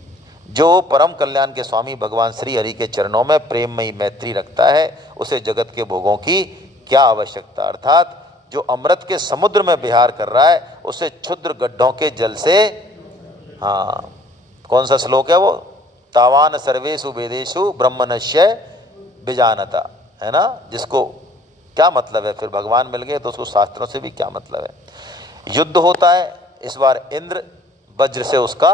जो परम कल्याण के स्वामी भगवान श्री हरि के चरणों में प्रेममयी मैत्री रखता है, उसे जगत के भोगों की क्या आवश्यकता। अर्थात जो अमृत के समुद्र में विहार कर रहा है उसे क्षुद्र गड्ढों के जल से, हाँ कौन सा श्लोक है वो, तावान सर्वेषु वेदेषु ब्रह्मनश्य विजानता, है ना, जिसको क्या मतलब है, फिर भगवान मिल गए तो उसको शास्त्रों से भी क्या मतलब है। युद्ध होता है, इस बार इंद्र वज्र से उसका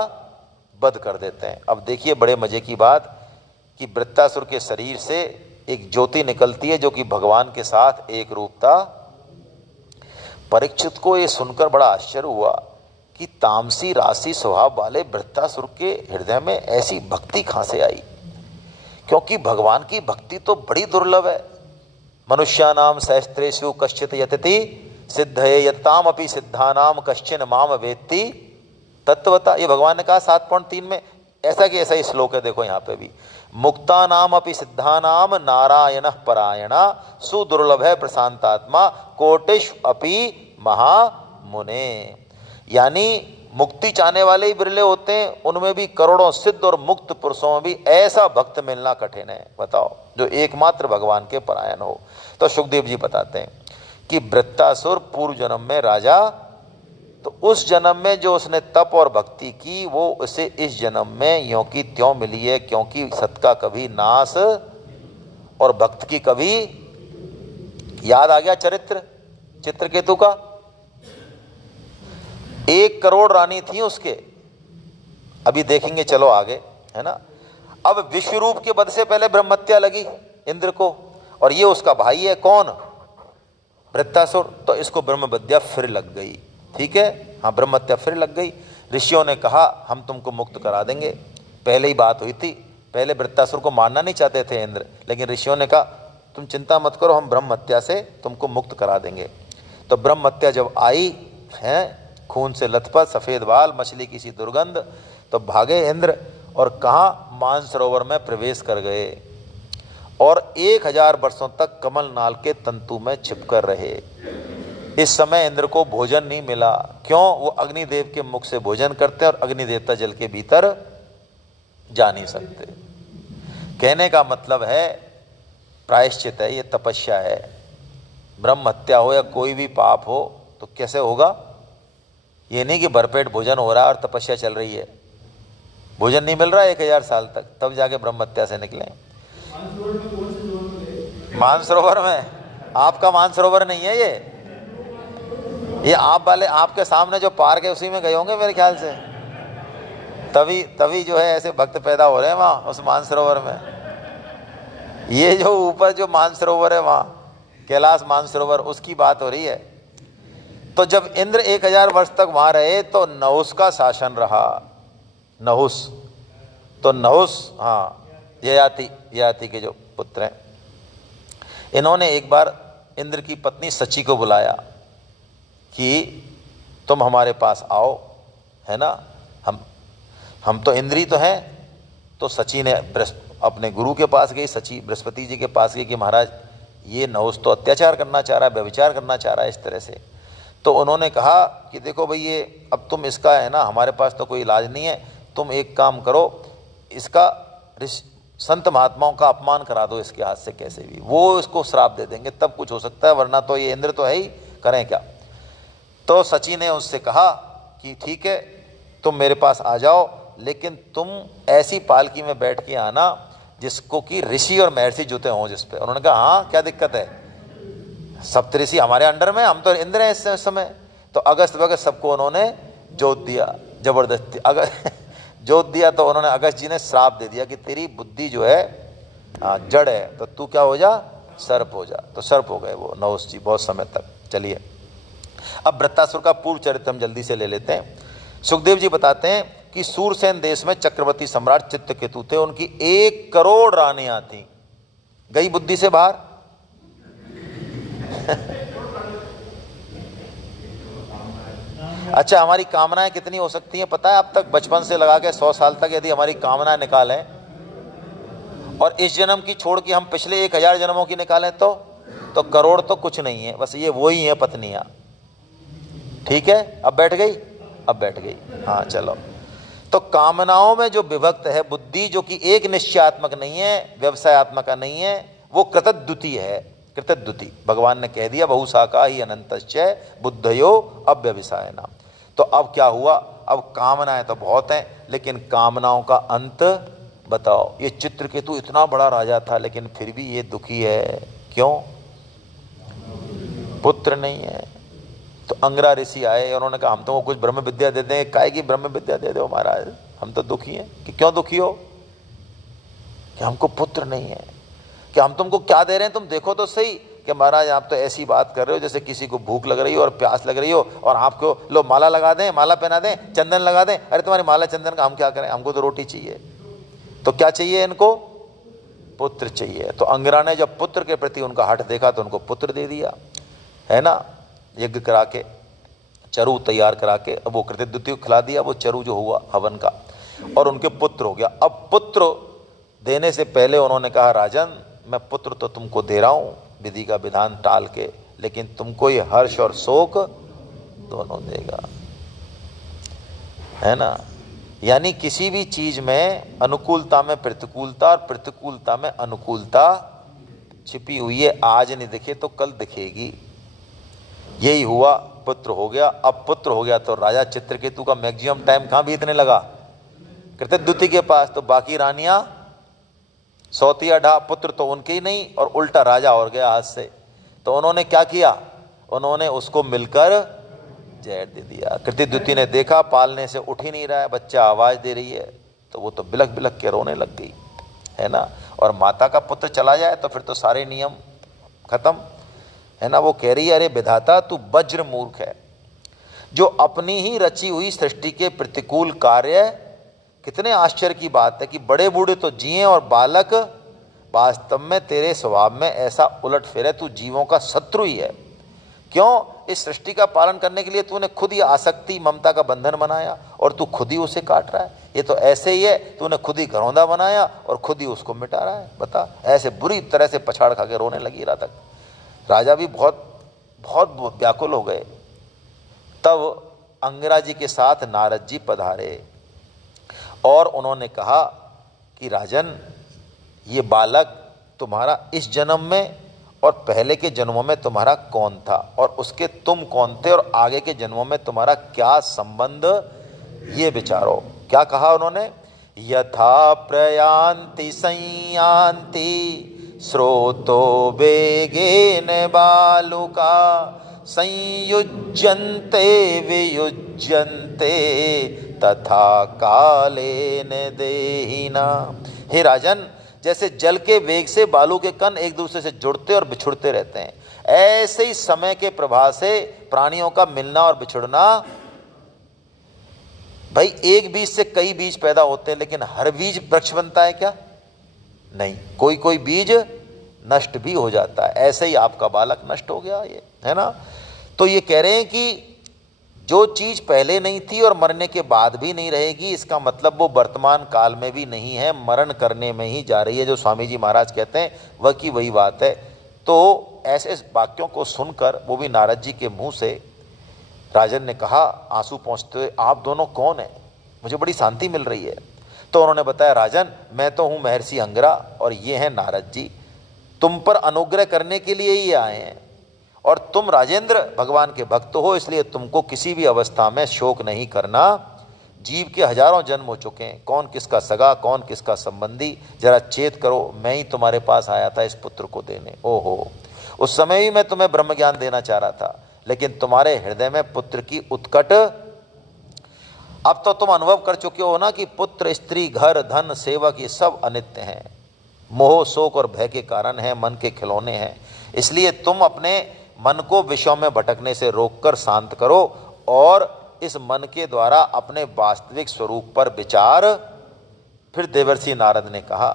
वध कर देते हैं। अब देखिए बड़े मजे की बात कि वृत्तासुर के शरीर से एक ज्योति निकलती है जो कि भगवान के साथ एक रूपता। परीक्षित को ये सुनकर बड़ा आश्चर्य हुआ कि तामसी राशि स्वभाव वाले वृत्तासुर के हृदय में ऐसी भक्ति कहाँ से आई, क्योंकि भगवान की भक्ति तो बड़ी दुर्लभ है। मनुष्यानाम सहस्त्रेषु कश्चित यतति सिद्धये यताम अपि सिद्धानाम कश्चिन माम वेत्ति तत्वता, ये भगवान ने कहा 7.3 में, ऐसा कि ऐसा ही श्लोक है। देखो यहाँ पे भी, मुक्ता नाम अपि सिद्धानाम नारायण परायणा सुदुर्लभ है प्रशांतात्मा कोटिश अपि महामुने, यानी मुक्ति चाहने वाले ही बिरले होते हैं, उनमें भी करोड़ों सिद्ध और मुक्त पुरुषों में भी ऐसा भक्त मिलना कठिन है, बताओ, जो एकमात्र भगवान के परायण हो। तो सुखदेव जी बताते हैं कि वृत्तासुर पूर्व जन्म में राजा, तो उस जन्म में जो उसने तप और भक्ति की वो उसे इस जन्म में यों की त्यों मिली है, क्योंकि सत का कभी नाश और भक्त की कभी, याद आ गया चरित्र चित्रकेतु का, 1 करोड़ रानी थी उसके, अभी देखेंगे चलो आगे, है ना। अब विश्वरूप के वध से पहले ब्रह्महत्या लगी इंद्र को, और ये उसका भाई है कौन, वृत्तासुर, तो इसको ब्रह्मविद्या फिर लग गई, ठीक है, हाँ ब्रह्महत्या फिर लग गई। ऋषियों ने कहा हम तुमको मुक्त करा देंगे, पहले ही बात हुई थी, पहले वृत्तासुर को मारना नहीं चाहते थे इंद्र, लेकिन ऋषियों ने कहा तुम चिंता मत करो, हम ब्रह्महत्या से तुमको मुक्त करा देंगे। तो ब्रह्महत्या जब आई है, खून से लथपथ सफेद बाल, मछली की सी दुर्गंध, तो भागे इंद्र और कहाँ, मानसरोवर में प्रवेश कर गए और 1000 वर्षों तक कमल नाल के तंतु में छिपकर रहे। इस समय इंद्र को भोजन नहीं मिला, क्यों, वो अग्निदेव के मुख से भोजन करते हैं और अग्निदेवता जल के भीतर जा नहीं सकते। कहने का मतलब है प्रायश्चित है, ये तपस्या है। ब्रह्म हत्या हो या कोई भी पाप हो तो कैसे होगा, ये नहीं कि भरपेट भोजन हो रहा है और तपस्या चल रही है, भोजन नहीं मिल रहा है 1000 साल तक, तब जाके ब्रह्म हत्या से निकले। मानसरोवर में, आपका मानसरोवर नहीं है ये आप वाले, आपके सामने जो पार्क है उसी में गए होंगे मेरे ख्याल से, तभी जो है ऐसे भक्त पैदा हो रहे हैं वहाँ उस मानसरोवर में। ये जो ऊपर जो मानसरोवर है वहाँ कैलाश मानसरोवर, उसकी बात हो रही है। तो जब इंद्र 1000 वर्ष तक वहाँ रहे तो नहुस का शासन रहा, नहुस, तो नहुस, हाँ ययाति के जो पुत्र हैं, इन्होंने एक बार इंद्र की पत्नी सची को बुलाया कि तुम हमारे पास आओ, है ना, हम तो इंद्री तो हैं। तो सची ने अपने गुरु के पास गई, सची बृहस्पति जी के पास गई कि महाराज ये नहुस तो अत्याचार करना चाह रहा है, व्यभिचार करना चाह रहा है इस तरह से। तो उन्होंने कहा कि देखो भाई ये अब तुम इसका, है ना, हमारे पास तो कोई इलाज नहीं है, तुम एक काम करो, इसका संत महात्माओं का अपमान करा दो इसके हाथ से कैसे भी, वो इसको श्राप दे देंगे तब कुछ हो सकता है, वरना तो ये इंद्र तो है ही, करें क्या। तो सची ने उससे कहा कि ठीक है तुम मेरे पास आ जाओ, लेकिन तुम ऐसी पालकी में बैठ के आना जिसको कि ऋषि और महर्षि जुते हों जिस पे। उन्होंने कहा हाँ क्या दिक्कत है, सप्तऋषि हमारे अंडर में, हम तो इंद्र हैं इस समय। तो अगस्त वगैरह सबको उन्होंने जोत दिया, जबरदस्ती जोत दिया। तो उन्होंने, अगस्त जी ने श्राप दे दिया कि तेरी बुद्धि जो है जड़ है, तो तू क्या हो जा, सर्प हो जा। तो सर्प हो गए वो नहुस जी बहुत समय तक। चलिए अब वृत्तासुर का पूर्व चरित्र हम जल्दी से ले लेते हैं। सुखदेव जी बताते हैं कि सूरसेन देश में चक्रवर्ती सम्राट चित्रकेतु थे, उनकी 1 करोड़ रानियां थी। गई बुद्धि से बाहर अच्छा, हमारी कामनाएं कितनी हो सकती हैं पता है अब तक, बचपन से लगा के 100 साल तक यदि हमारी कामनाएं निकालें और इस जन्म की छोड़ के हम पिछले 1000 जन्मों की निकालें तो करोड़ तो कुछ नहीं है, बस ये वो ही है पत्नियां। ठीक है, अब बैठ गई, अब बैठ गई। हाँ चलो, तो कामनाओं में जो विभक्त है बुद्धि, जो कि एक निश्चयात्मक नहीं है, व्यवसायत्मक नहीं है, वो कृतद्युति है। कृतद्युति, भगवान ने कह दिया बहुशाखा ही अनंतश्चय बुद्धयो अव्यवसाय नाम। तो अब क्या हुआ, अब कामनाएं तो बहुत हैं, लेकिन कामनाओं का अंत बताओ। ये चित्रकेतु इतना बड़ा राजा था, लेकिन फिर भी ये दुखी है, क्यों? पुत्र नहीं है। तो अंगरा ऋषि आए, उन्होंने कहा हम तुमको कुछ ब्रह्म विद्या दे दें। काहे की ब्रह्म विद्या दे दो महाराज, हम तो दुखी हैं। कि क्यों दुखी हो? कि हमको पुत्र नहीं है। कि हम तुमको क्या दे रहे हैं, तुम देखो तो सही। कि महाराज आप तो ऐसी बात कर रहे हो जैसे किसी को भूख लग रही हो और प्यास लग रही हो, और आपको लो माला लगा दें, माला पहना दें, चंदन लगा दें। अरे तुम्हारी माला चंदन का हम क्या करें, हमको तो रोटी चाहिए। तो क्या चाहिए इनको? पुत्र चाहिए। तो अंगरा ने जब पुत्र के प्रति उनका हठ देखा तो उनको पुत्र दे दिया, है ना। यज्ञ करा के, चरु तैयार करा के, अब वो कृतद्युति को खिला दिया, वो चरु जो हुआ हवन का, और उनके पुत्र हो गया। अब पुत्र देने से पहले उन्होंने कहा राजन मैं पुत्र तो तुमको दे रहा हूँ विधि का विधान टाल के, लेकिन तुमको ये हर्ष और शोक दोनों देगा, है ना। यानी किसी भी चीज में अनुकूलता में प्रतिकूलता और प्रतिकूलता में अनुकूलता छिपी हुई है। आज नहीं दिखे तो कल दिखेगी। यही हुआ, पुत्र हो गया। अब पुत्र हो गया तो राजा चित्रकेतु का मैक्सिमम टाइम कहाँ बीतने लगा? कृतद्युति के पास। तो बाकी रानियां सौतिया ढा, पुत्र तो उनके ही नहीं, और उल्टा राजा और गया हाथ से। तो उन्होंने क्या किया, उन्होंने उसको मिलकर जहर दे दिया। कृतद्युति ने देखा पालने से उठ ही नहीं रहा है, बच्चा आवाज दे रही है, तो वो तो बिलक बिलक के रोने लग गई, है ना। और माता का पुत्र चला जाए तो फिर तो सारे नियम खत्म, है ना। वो कह रही है अरे विधाता तू वज्र मूर्ख है, जो अपनी ही रची हुई सृष्टि के प्रतिकूल कार्य। कितने आश्चर्य की बात है कि बड़े बूढ़े तो जिए और बालक वास्तव में तेरे स्वभाव में ऐसा उलट फेर है, तू जीवों का शत्रु ही है। क्यों? इस सृष्टि का पालन करने के लिए तूने खुद ही आसक्ति ममता का बंधन बनाया और तू खुद ही उसे काट रहा है। ये तो ऐसे ही है, तूने खुद ही घरौंदा बनाया और खुद ही उसको मिटा रहा है। बता, ऐसे बुरी तरह से पछाड़ खा के रोने लगी राधा। राजा भी बहुत बहुत व्याकुल हो गए। तब अंगरा जी के साथ नारद जी पधारे और उन्होंने कहा कि राजन ये बालक तुम्हारा इस जन्म में और पहले के जन्मों में तुम्हारा कौन था, और उसके तुम कौन थे, और आगे के जन्मों में तुम्हारा क्या संबंध, ये विचारो। क्या कहा उन्होंने? यथा प्रयान्ति संयान्ति स्रोतो वेगेन बालुका संयुज्यन्ते वियुज्यन्ते तथा कालेन देहिना। हे राजन, जैसे जल के वेग से बालू के कण एक दूसरे से जुड़ते और बिछुड़ते रहते हैं, ऐसे ही समय के प्रभाव से प्राणियों का मिलना और बिछुड़ना। भाई एक बीज से कई बीज पैदा होते हैं, लेकिन हर बीज वृक्ष बनता है क्या? नहीं, कोई कोई बीज नष्ट भी हो जाता है। ऐसे ही आपका बालक नष्ट हो गया, ये है ना। तो ये कह रहे हैं कि जो चीज पहले नहीं थी और मरने के बाद भी नहीं रहेगी, इसका मतलब वो वर्तमान काल में भी नहीं है, मरण करने में ही जा रही है। जो स्वामी जी महाराज कहते हैं वह की वही बात है। तो ऐसे वाक्यों को सुनकर, वो भी नारद जी के मुंह से, राजन ने कहा आंसू पहुँचते हुए, आप दोनों कौन हैं? मुझे बड़ी शांति मिल रही है। तो उन्होंने बताया राजन मैं तो हूँ महर्षि अंगरा और ये हैं नारद जी, तुम पर अनुग्रह करने के लिए ही आए हैं। और तुम राजेंद्र भगवान के भक्त हो, इसलिए तुमको किसी भी अवस्था में शोक नहीं करना। जीव के हजारों जन्म हो चुके हैं, कौन किसका सगा कौन किसका संबंधी, जरा चेत करो। मैं ही तुम्हारे पास आया था इस पुत्र को देने। ओहो, उस समय भी मैं तुम्हें ब्रह्म ज्ञान देना चाह रहा था, लेकिन तुम्हारे हृदय में पुत्र की उत्कट। अब तो तुम अनुभव कर चुके हो ना कि पुत्र स्त्री घर धन सेवक ये सब अनित्य हैं, मोह शोक और भय के कारण है, मन के खिलौने हैं। इसलिए तुम अपने मन को विषयों में भटकने से रोककर शांत करो और इस मन के द्वारा अपने वास्तविक स्वरूप पर विचार। फिर देवर्षि नारद ने कहा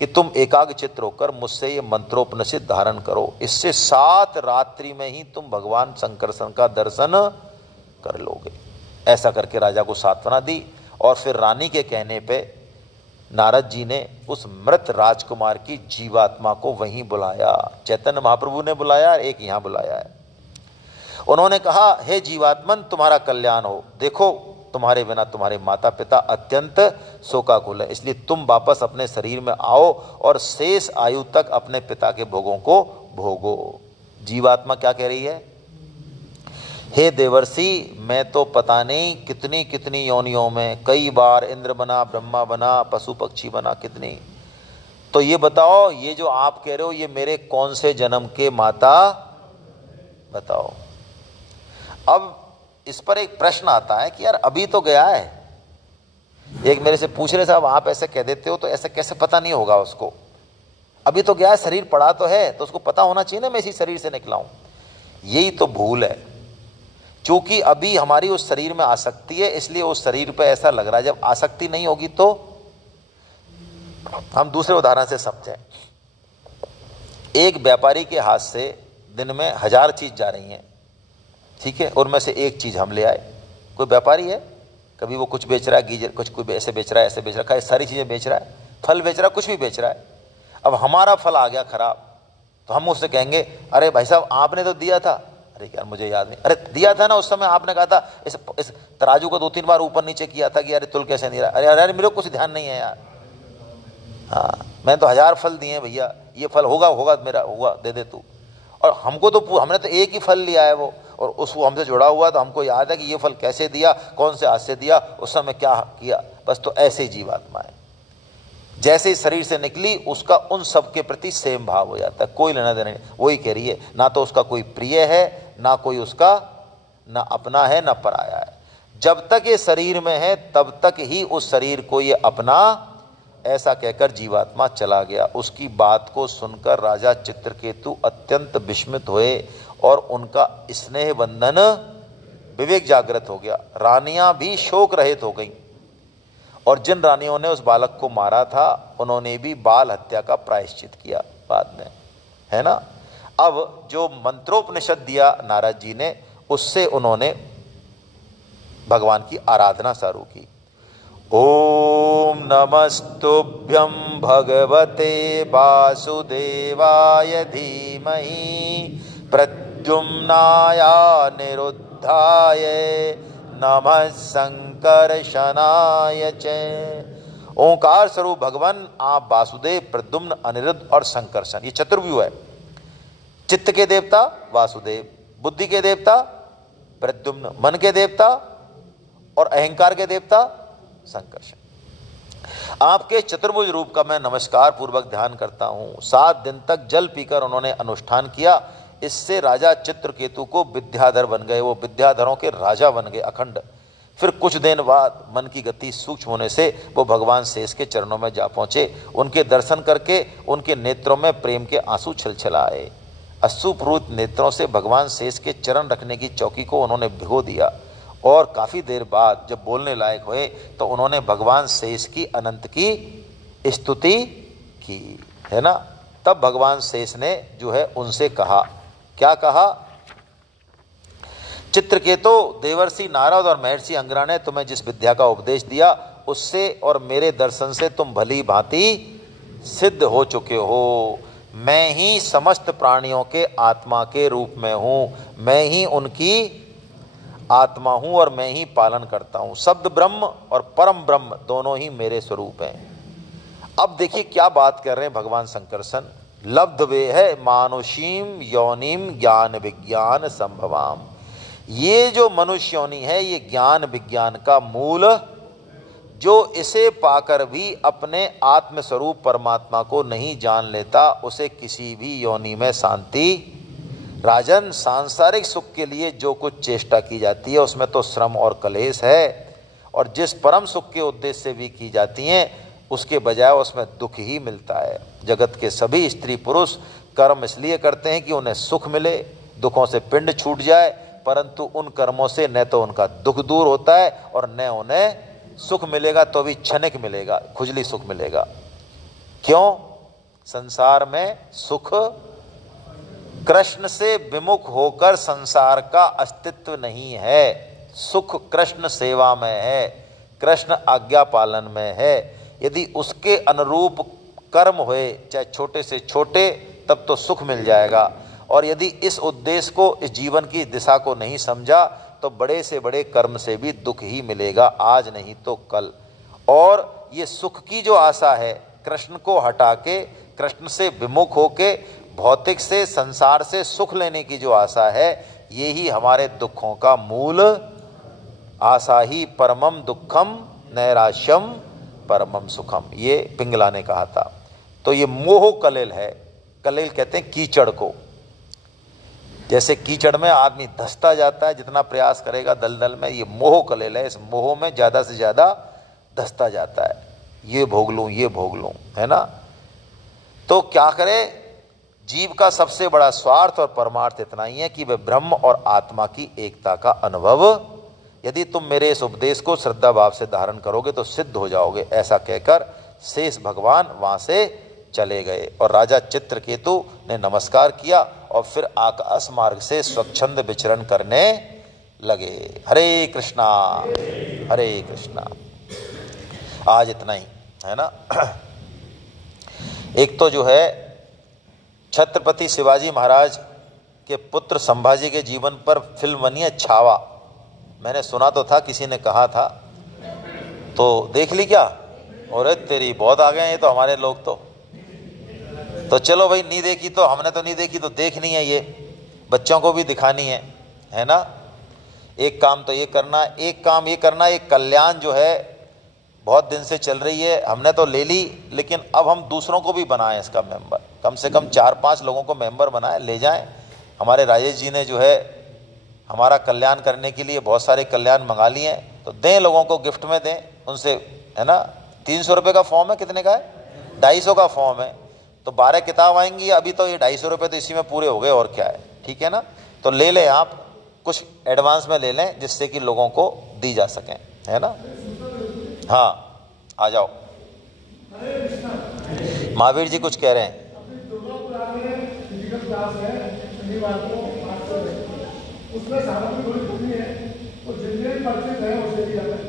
कि तुम एकाग्रचित्त होकर मुझसे ये मंत्रोपनिषद धारण करो, इससे 7 रात्रि में ही तुम भगवान शंकरसन का दर्शन कर लोगे। ऐसा करके राजा को सांत्वना दी और फिर रानी के कहने पे नारद जी ने उस मृत राजकुमार की जीवात्मा को वहीं बुलाया। चैतन्य महाप्रभु ने बुलाया, एक यहाँ बुलाया है। उन्होंने कहा हे जीवात्मन तुम्हारा कल्याण हो, देखो तुम्हारे बिना तुम्हारे माता पिता अत्यंत शोकाकुल है, इसलिए तुम वापस अपने शरीर में आओ और शेष आयु तक अपने पिता के भोगों को भोगो। जीवात्मा क्या कह रही है? हे देवर्षि, मैं तो पता नहीं कितनी कितनी योनियों में कई बार इंद्र बना, ब्रह्मा बना, पशु पक्षी बना, कितनी, तो ये बताओ ये जो आप कह रहे हो ये मेरे कौन से जन्म के माता बताओ। अब इस पर एक प्रश्न आता है कि यार अभी तो गया है। एक मेरे से पूछ रहे साहब आप ऐसे कह देते हो तो ऐसे कैसे पता नहीं होगा उसको? अभी तो गया है, शरीर पड़ा तो है, तो उसको पता होना चाहिए ना मैं इसी शरीर से निकला हूं। यही तो भूल है, क्योंकि अभी हमारी उस शरीर में आसक्ति है, इसलिए उस शरीर पे ऐसा लग रहा है। जब आसक्ति नहीं होगी तो हम दूसरे उदाहरण से समझें। एक व्यापारी के हाथ से दिन में 1000 चीज जा रही हैं, ठीक है, और में से एक चीज हम ले आए। कोई व्यापारी है, कभी वो कुछ बेच रहा है, गीजर कुछ कोई ऐसे बेच रहा है, ऐसे बेच रहा है, सारी चीजें बेच रहा है, फल बेच रहा है, कुछ भी बेच रहा है। अब हमारा फल आ गया खराब, तो हम उससे कहेंगे अरे भाई साहब आपने तो दिया था। अरे यार मुझे याद नहीं, अरे दिया था ना उस समय, आपने कहा था इस तराजू को 2-3 बार ऊपर नीचे किया था कि अरे तुल कैसे नहीं रहा। अरे अरे मेरे को कुछ ध्यान नहीं है यार। हाँ मैंने तो 1000 फल दिए भैया, ये फल होगा होगा मेरा होगा, दे दे तू। और हमको तो हमने तो एक ही फल लिया है वो, और उसको हमसे जुड़ा हुआ, तो हमको याद है कि ये फल कैसे दिया, कौन से हाथ से दिया, उस समय क्या किया। बस तो ऐसे ही जीवात्मा है, जैसे ही शरीर से निकली उसका उन सब के प्रति सेम भाव हो जाता है, कोई लेना देना नहीं। वही कह रही है, ना तो उसका कोई प्रिय है, ना कोई उसका ना अपना है, ना पराया है। जब तक ये शरीर में है तब तक ही उस शरीर को ये अपना, ऐसा कहकर जीवात्मा चला गया। उसकी बात को सुनकर राजा चित्रकेतु अत्यंत विस्मित हुए और उनका स्नेह बंधन विवेक जागृत हो गया। रानियां भी शोक रहित हो गईं, और जिन रानियों ने उस बालक को मारा था उन्होंने भी बाल हत्या का प्रायश्चित किया बाद में, है ना। अब जो मंत्रोपनिषद दिया नारद जी ने, उससे उन्होंने भगवान की आराधना शुरू की। ओम नमस्तुभ्यं भगवते वासुदेवाय धीमहि प्रद्युम्नाय निरुद्धाय नमः संकर्षणाय च। ओंकार स्वरूप भगवान आप वासुदेव, प्रद्युम्न, अनिरुद्ध और संकर्षण, ये चतुर्व्यूह है। चित्त के देवता वासुदेव, बुद्धि के देवता प्रद्युम्न, मन के देवता और अहंकार के देवता संकर्षण। आपके चतुर्भुज रूप का मैं नमस्कार पूर्वक ध्यान करता हूं। 7 दिन तक जल पीकर उन्होंने अनुष्ठान किया। इससे राजा चित्रकेतु को विद्याधर बन गए, वो विद्याधरों के राजा बन गए अखंड। फिर कुछ दिन बाद मन की गति सूक्ष्म होने से वो भगवान शेष के चरणों में जा पहुंचे। उनके दर्शन करके उनके नेत्रों में प्रेम के आंसू छलछलाए। अश्रुपूरित नेत्रों से भगवान शेष के चरण रखने की चौकी को उन्होंने भिगो दिया, और काफ़ी देर बाद जब बोलने लायक हुए तो उन्होंने भगवान शेष की अनंत की स्तुति की, है ना। तब भगवान शेष ने जो है उनसे कहा, क्या कहा? चित्रकेतु, देवर्षि नारद और महर्षि अंगिरा ने तुम्हें जिस विद्या का उपदेश दिया उससे और मेरे दर्शन से तुम भली भांति सिद्ध हो चुके हो। मैं ही समस्त प्राणियों के आत्मा के रूप में हूँ, मैं ही उनकी आत्मा हूँ और मैं ही पालन करता हूँ। शब्द ब्रह्म और परम ब्रह्म दोनों ही मेरे स्वरूप हैं। अब देखिए क्या बात कर रहे हैं भगवान संकर्षण। लब्ध वे है मानुषीम योनिम ज्ञान विज्ञान संभवाम। ये जो मनुष्य योनि है ये ज्ञान विज्ञान का मूल, जो इसे पाकर भी अपने आत्मस्वरूप परमात्मा को नहीं जान लेता उसे किसी भी योनि में शांति। राजन, सांसारिक सुख के लिए जो कुछ चेष्टा की जाती है उसमें तो श्रम और कलेश है, और जिस परम सुख के उद्देश्य से भी की जाती हैं उसके बजाय उसमें दुख ही मिलता है। जगत के सभी स्त्री पुरुष कर्म इसलिए करते हैं कि उन्हें सुख मिले, दुखों से पिंड छूट जाए, परंतु उन कर्मों से न तो उनका दुख दूर होता है और न उन्हें सुख मिलेगा तो भी क्षणिक मिलेगा, खुजली सुख मिलेगा। क्यों? संसार में सुख, कृष्ण से विमुख होकर संसार का अस्तित्व नहीं है। सुख कृष्ण सेवा में है, कृष्ण आज्ञा पालन में है। यदि उसके अनुरूप कर्म हुए चाहे छोटे से छोटे तब तो सुख मिल जाएगा, और यदि इस उद्देश्य को, इस जीवन की दिशा को नहीं समझा तो बड़े से बड़े कर्म से भी दुख ही मिलेगा, आज नहीं तो कल। और ये सुख की जो आशा है, कृष्ण को हटा के, कृष्ण से विमुख होके भौतिक से, संसार से सुख लेने की जो आशा है, ये ही हमारे दुखों का मूल आशा ही परमम दुखम नैराश्यम परमम सुखम, ये पिंगला ने कहा था। तो ये मोह कलेल है। कलेल कहते हैं कीचड़ को। जैसे कीचड़ में आदमी धंसता जाता है, जितना प्रयास करेगा दलदल में, ये मोह कलेल है। इस मोह में ज़्यादा से ज़्यादा धंसता जाता है, ये भोग लूँ, ये भोग लूँ, है ना। तो क्या करे, जीव का सबसे बड़ा स्वार्थ और परमार्थ इतना ही है कि वह ब्रह्म और आत्मा की एकता का अनुभव, यदि तुम मेरे इस उपदेश को श्रद्धा भाव से धारण करोगे तो सिद्ध हो जाओगे। ऐसा कहकर शेष भगवान वहाँ से चले गए और राजा चित्रकेतु ने नमस्कार किया और फिर आकाश मार्ग से स्वच्छंद विचरण करने लगे। हरे कृष्णा हरे कृष्णा। आज इतना ही है ना। एक तो जो है छत्रपति शिवाजी महाराज के पुत्र संभाजी के जीवन पर फिल्म बनी है छावा। मैंने सुना तो था, किसी ने कहा था, तो देख ली क्या? और तेरी बहुत आ गए हैं ये तो हमारे लोग। तो चलो भाई, नहीं देखी तो हमने तो नहीं देखी, तो देखनी है, ये बच्चों को भी दिखानी है ना। एक काम तो ये करना, एक काम ये करना, एक कल्याण जो है बहुत दिन से चल रही है, हमने तो ले ली, लेकिन अब हम दूसरों को भी बनाएं इसका मेंबर, कम से कम 4-5 लोगों को मेंबर बनाएं, ले जाएं। हमारे राजेश जी ने जो है हमारा कल्याण करने के लिए बहुत सारे कल्याण मंगा लिए हैं, तो दें लोगों को, गिफ्ट में दें उनसे, है ना। 300 रुपये का फॉर्म है, कितने का है? 250 का फॉर्म है, तो 12 किताब आएंगी। अभी तो ये 250 रुपये तो इसी में पूरे हो गए, और क्या है, ठीक है ना। तो ले लें आप, कुछ एडवांस में ले लें जिससे कि लोगों को दी जा सकें, है ना। हाँ, आ जाओ। महावीर जी कुछ कह रहे हैं। उसमें सामग्री थोड़ी भूमि है, वो जितने परिचित है उसे भी जाता है।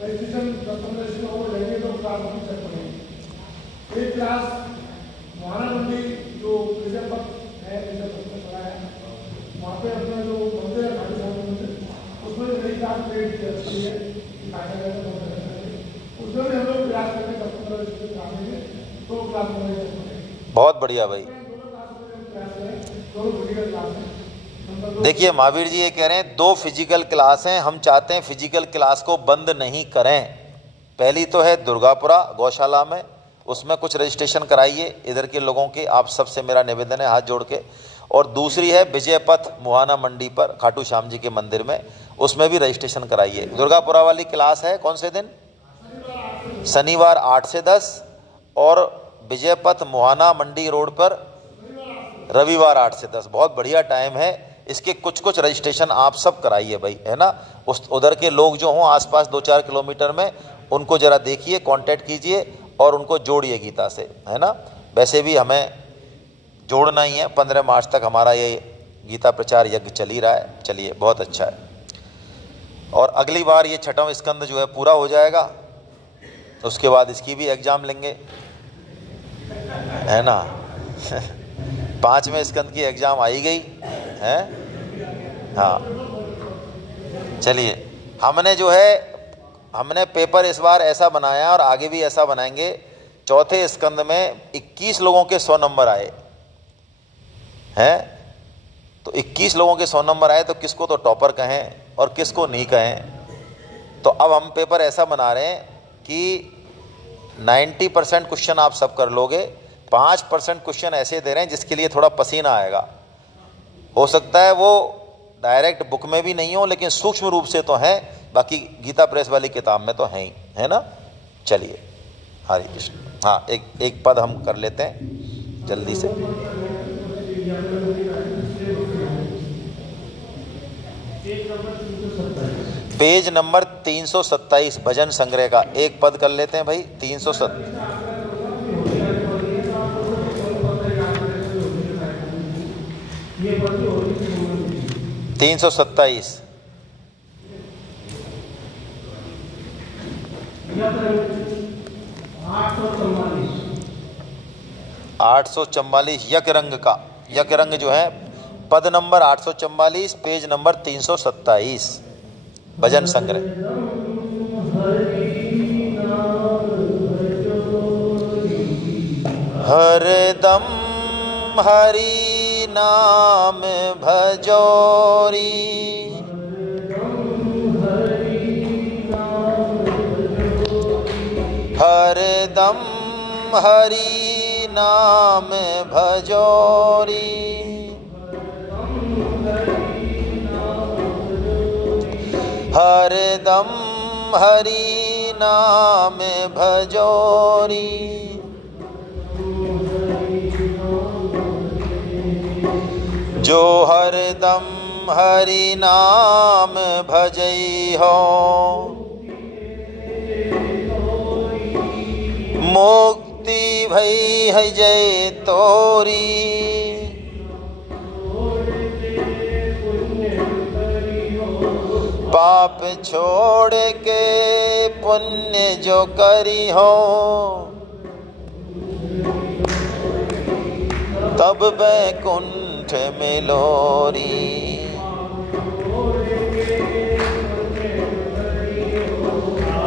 रजिस्ट्रेशन 10-15 दिन और लेंगे तो क्लास नहीं चल पाएगी। एक क्लास महाना मंडी जो रिजर्व है, रिजर्व में पड़ा है, वहाँ पे अपना जो मंदिर है खाली सामने मंदिर, उसमें जो नई क्लास क्रिएट की है, उसमें भी हम लोग प्रयास करके 10-15 दिन आएंगे तो क्लास में। बहुत बढ़िया भाई। देखिए महावीर जी ये कह रहे हैं 2 फिजिकल क्लास हैं, हम चाहते हैं फिजिकल क्लास को बंद नहीं करें। पहली तो है दुर्गापुरा गौशाला में, उसमें कुछ रजिस्ट्रेशन कराइए इधर के लोगों के, आप सबसे मेरा निवेदन है हाथ जोड़ के। और दूसरी है विजय पथ मुहाना मंडी पर खाटू श्याम जी के मंदिर में, उसमें भी रजिस्ट्रेशन कराइए। दुर्गापुरा वाली क्लास है कौन से दिन? शनिवार 8 से 10, और विजय पथ मुहाना मंडी रोड पर रविवार 8 से 10। बहुत बढ़िया टाइम है। इसके कुछ कुछ रजिस्ट्रेशन आप सब कराइए भाई, है ना। उस उधर के लोग जो हों आसपास 2-4 किलोमीटर में, उनको ज़रा देखिए, कांटेक्ट कीजिए और उनको जोड़िए गीता से, है ना। वैसे भी हमें जोड़ना ही है। 15 मार्च तक हमारा ये गीता प्रचार यज्ञ चल ही रहा है। चलिए, बहुत अच्छा है। और अगली बार ये 6वां स्कंद जो है पूरा हो जाएगा, उसके बाद इसकी भी एग्ज़ाम लेंगे, है ना। 5वें स्कंद की एग्ज़ाम आई गई है। हाँ, चलिए, हमने पेपर इस बार ऐसा बनाया और आगे भी ऐसा बनाएंगे। 4थे स्कंद में 21 लोगों के 100 नंबर आए हैं, तो 21 लोगों के 100 नंबर आए, तो किसको तो टॉपर कहें और किसको नहीं कहें। तो अब हम पेपर ऐसा बना रहे हैं कि 90% क्वेश्चन आप सब कर लोगे, 5% क्वेश्चन ऐसे दे रहे हैं जिसके लिए थोड़ा पसीना आएगा। हो सकता है वो डायरेक्ट बुक में भी नहीं हो, लेकिन सूक्ष्म रूप से तो हैं, बाकी गीता प्रेस वाली किताब में तो हैं ही, है ना। चलिए, हरे कृष्ण। हाँ, एक पद हम कर लेते हैं जल्दी से। पेज नंबर 327 भजन संग्रह का एक पद कर लेते हैं भाई। 327 844 यक रंग का। यक रंग जो है पद नंबर 844, पेज नंबर 327, भजन संग्रह। हरदम हरि नाम भजोरी, हरदम हरि नाम भजोरी, हरदम हरि नाम भजोरी, जो हरदम हरि नाम भजई हो, मुक्ति भई है जय तोरी, पाप छोड़ के पुण्य जो करी हो, तब बैकुंठ में लोरी,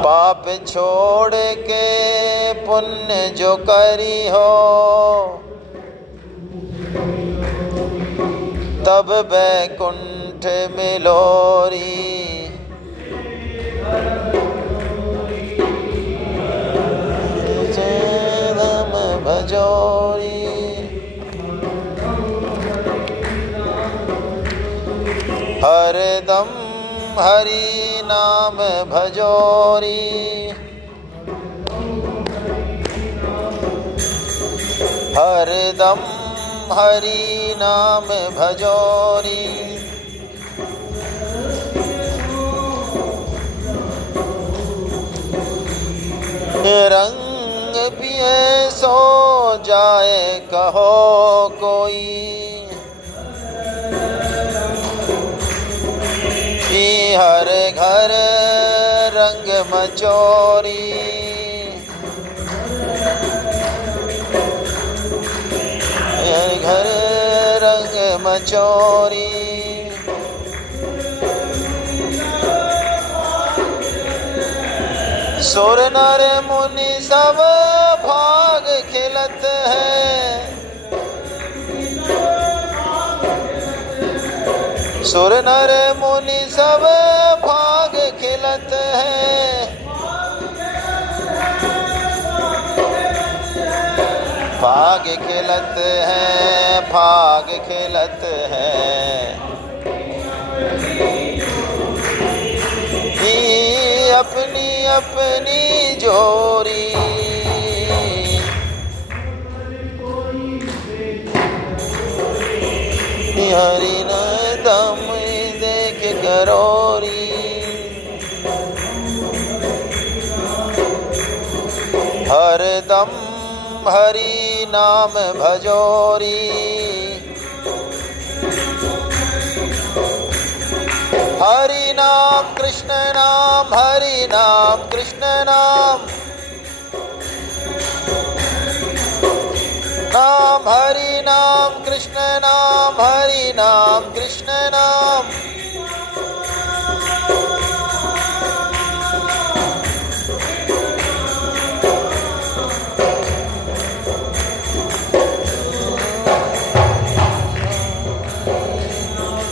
पाप छोड़ के पुण्य जो करी हो, तब बैकुंठ में लोरी, नाम भजोरी, हरदम हरि नाम भजोरी, हरदम हरि नाम भजोरी, रंग पिए सो जाए कहो कोई, कि हर घर रंग मचोरी, हर घर रंग मचोरी, सुर नर मुनि सब भाग खिलत है, सुर नर मुनि सब भाग खिलत है, भाग खिलत है, भाग खिलत है, अपनी अपनी जोरी, हरि नाम देख करोरी, हरदम हरि नाम भजोरी, हरि नाम कृष्ण नाम, हरि नाम कृष्ण नाम, नाम हरि नाम कृष्ण नाम, हरि नाम कृष्ण नाम, हरि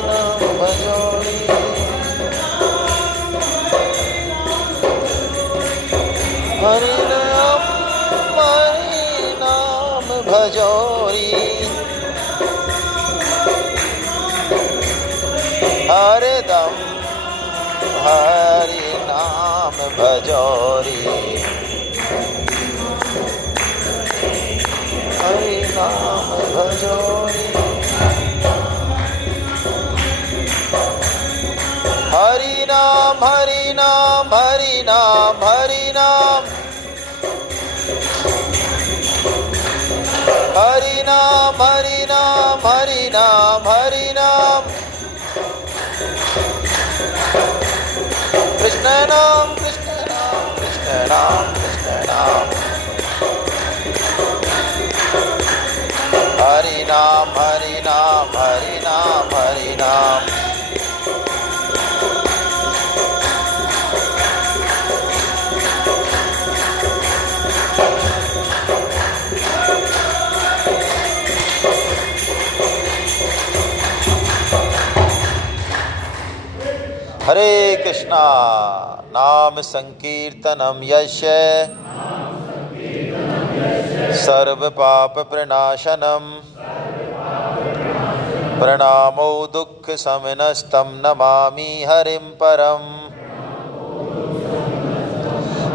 नाम भजोरी, हरदम हरि नाम भजोरी, हरि नाम भजोरी, हरि नाम हरि नाम हरि नाम हरि नाम, हरि नाम हरि नाम हरि नाम हरि नाम, हरे कृष्णा। नाम संकीर्तनम यस्य सर्व पाप प्रणाशनम प्रणामो दुख शमनस्तम नमामि हरिम परम।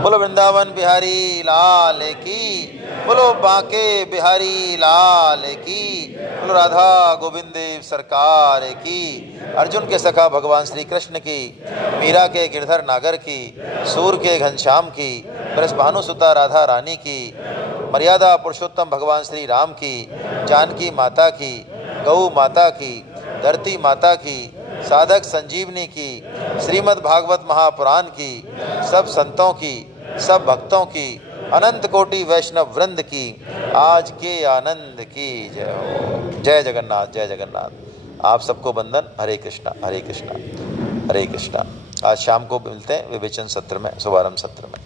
बोलो वृंदावन बिहारी लाल की, बोलो बांके बिहारी लाल की, बोलो राधा गोविंद देव सरकार की, अर्जुन के सखा भगवान श्री कृष्ण की, मीरा के गिरधर नागर की, सूर के घनश्याम की, बृषभानु सुता राधा रानी की, मर्यादा पुरुषोत्तम भगवान श्री राम की, जानकी माता की, गौ माता की, धरती माता की, साधक संजीवनी की, श्रीमद् भागवत महापुराण की, सब संतों की, सब भक्तों की, अनंत कोटि वैष्णव वृंद की आज के आनंद की जय हो। जय जगन्नाथ, जय जगन्नाथ। आप सबको बंदन। हरे कृष्णा, हरे कृष्णा, हरे कृष्णा। आज शाम को मिलते हैं विवेचन सत्र में, शुभारंभ सत्र में।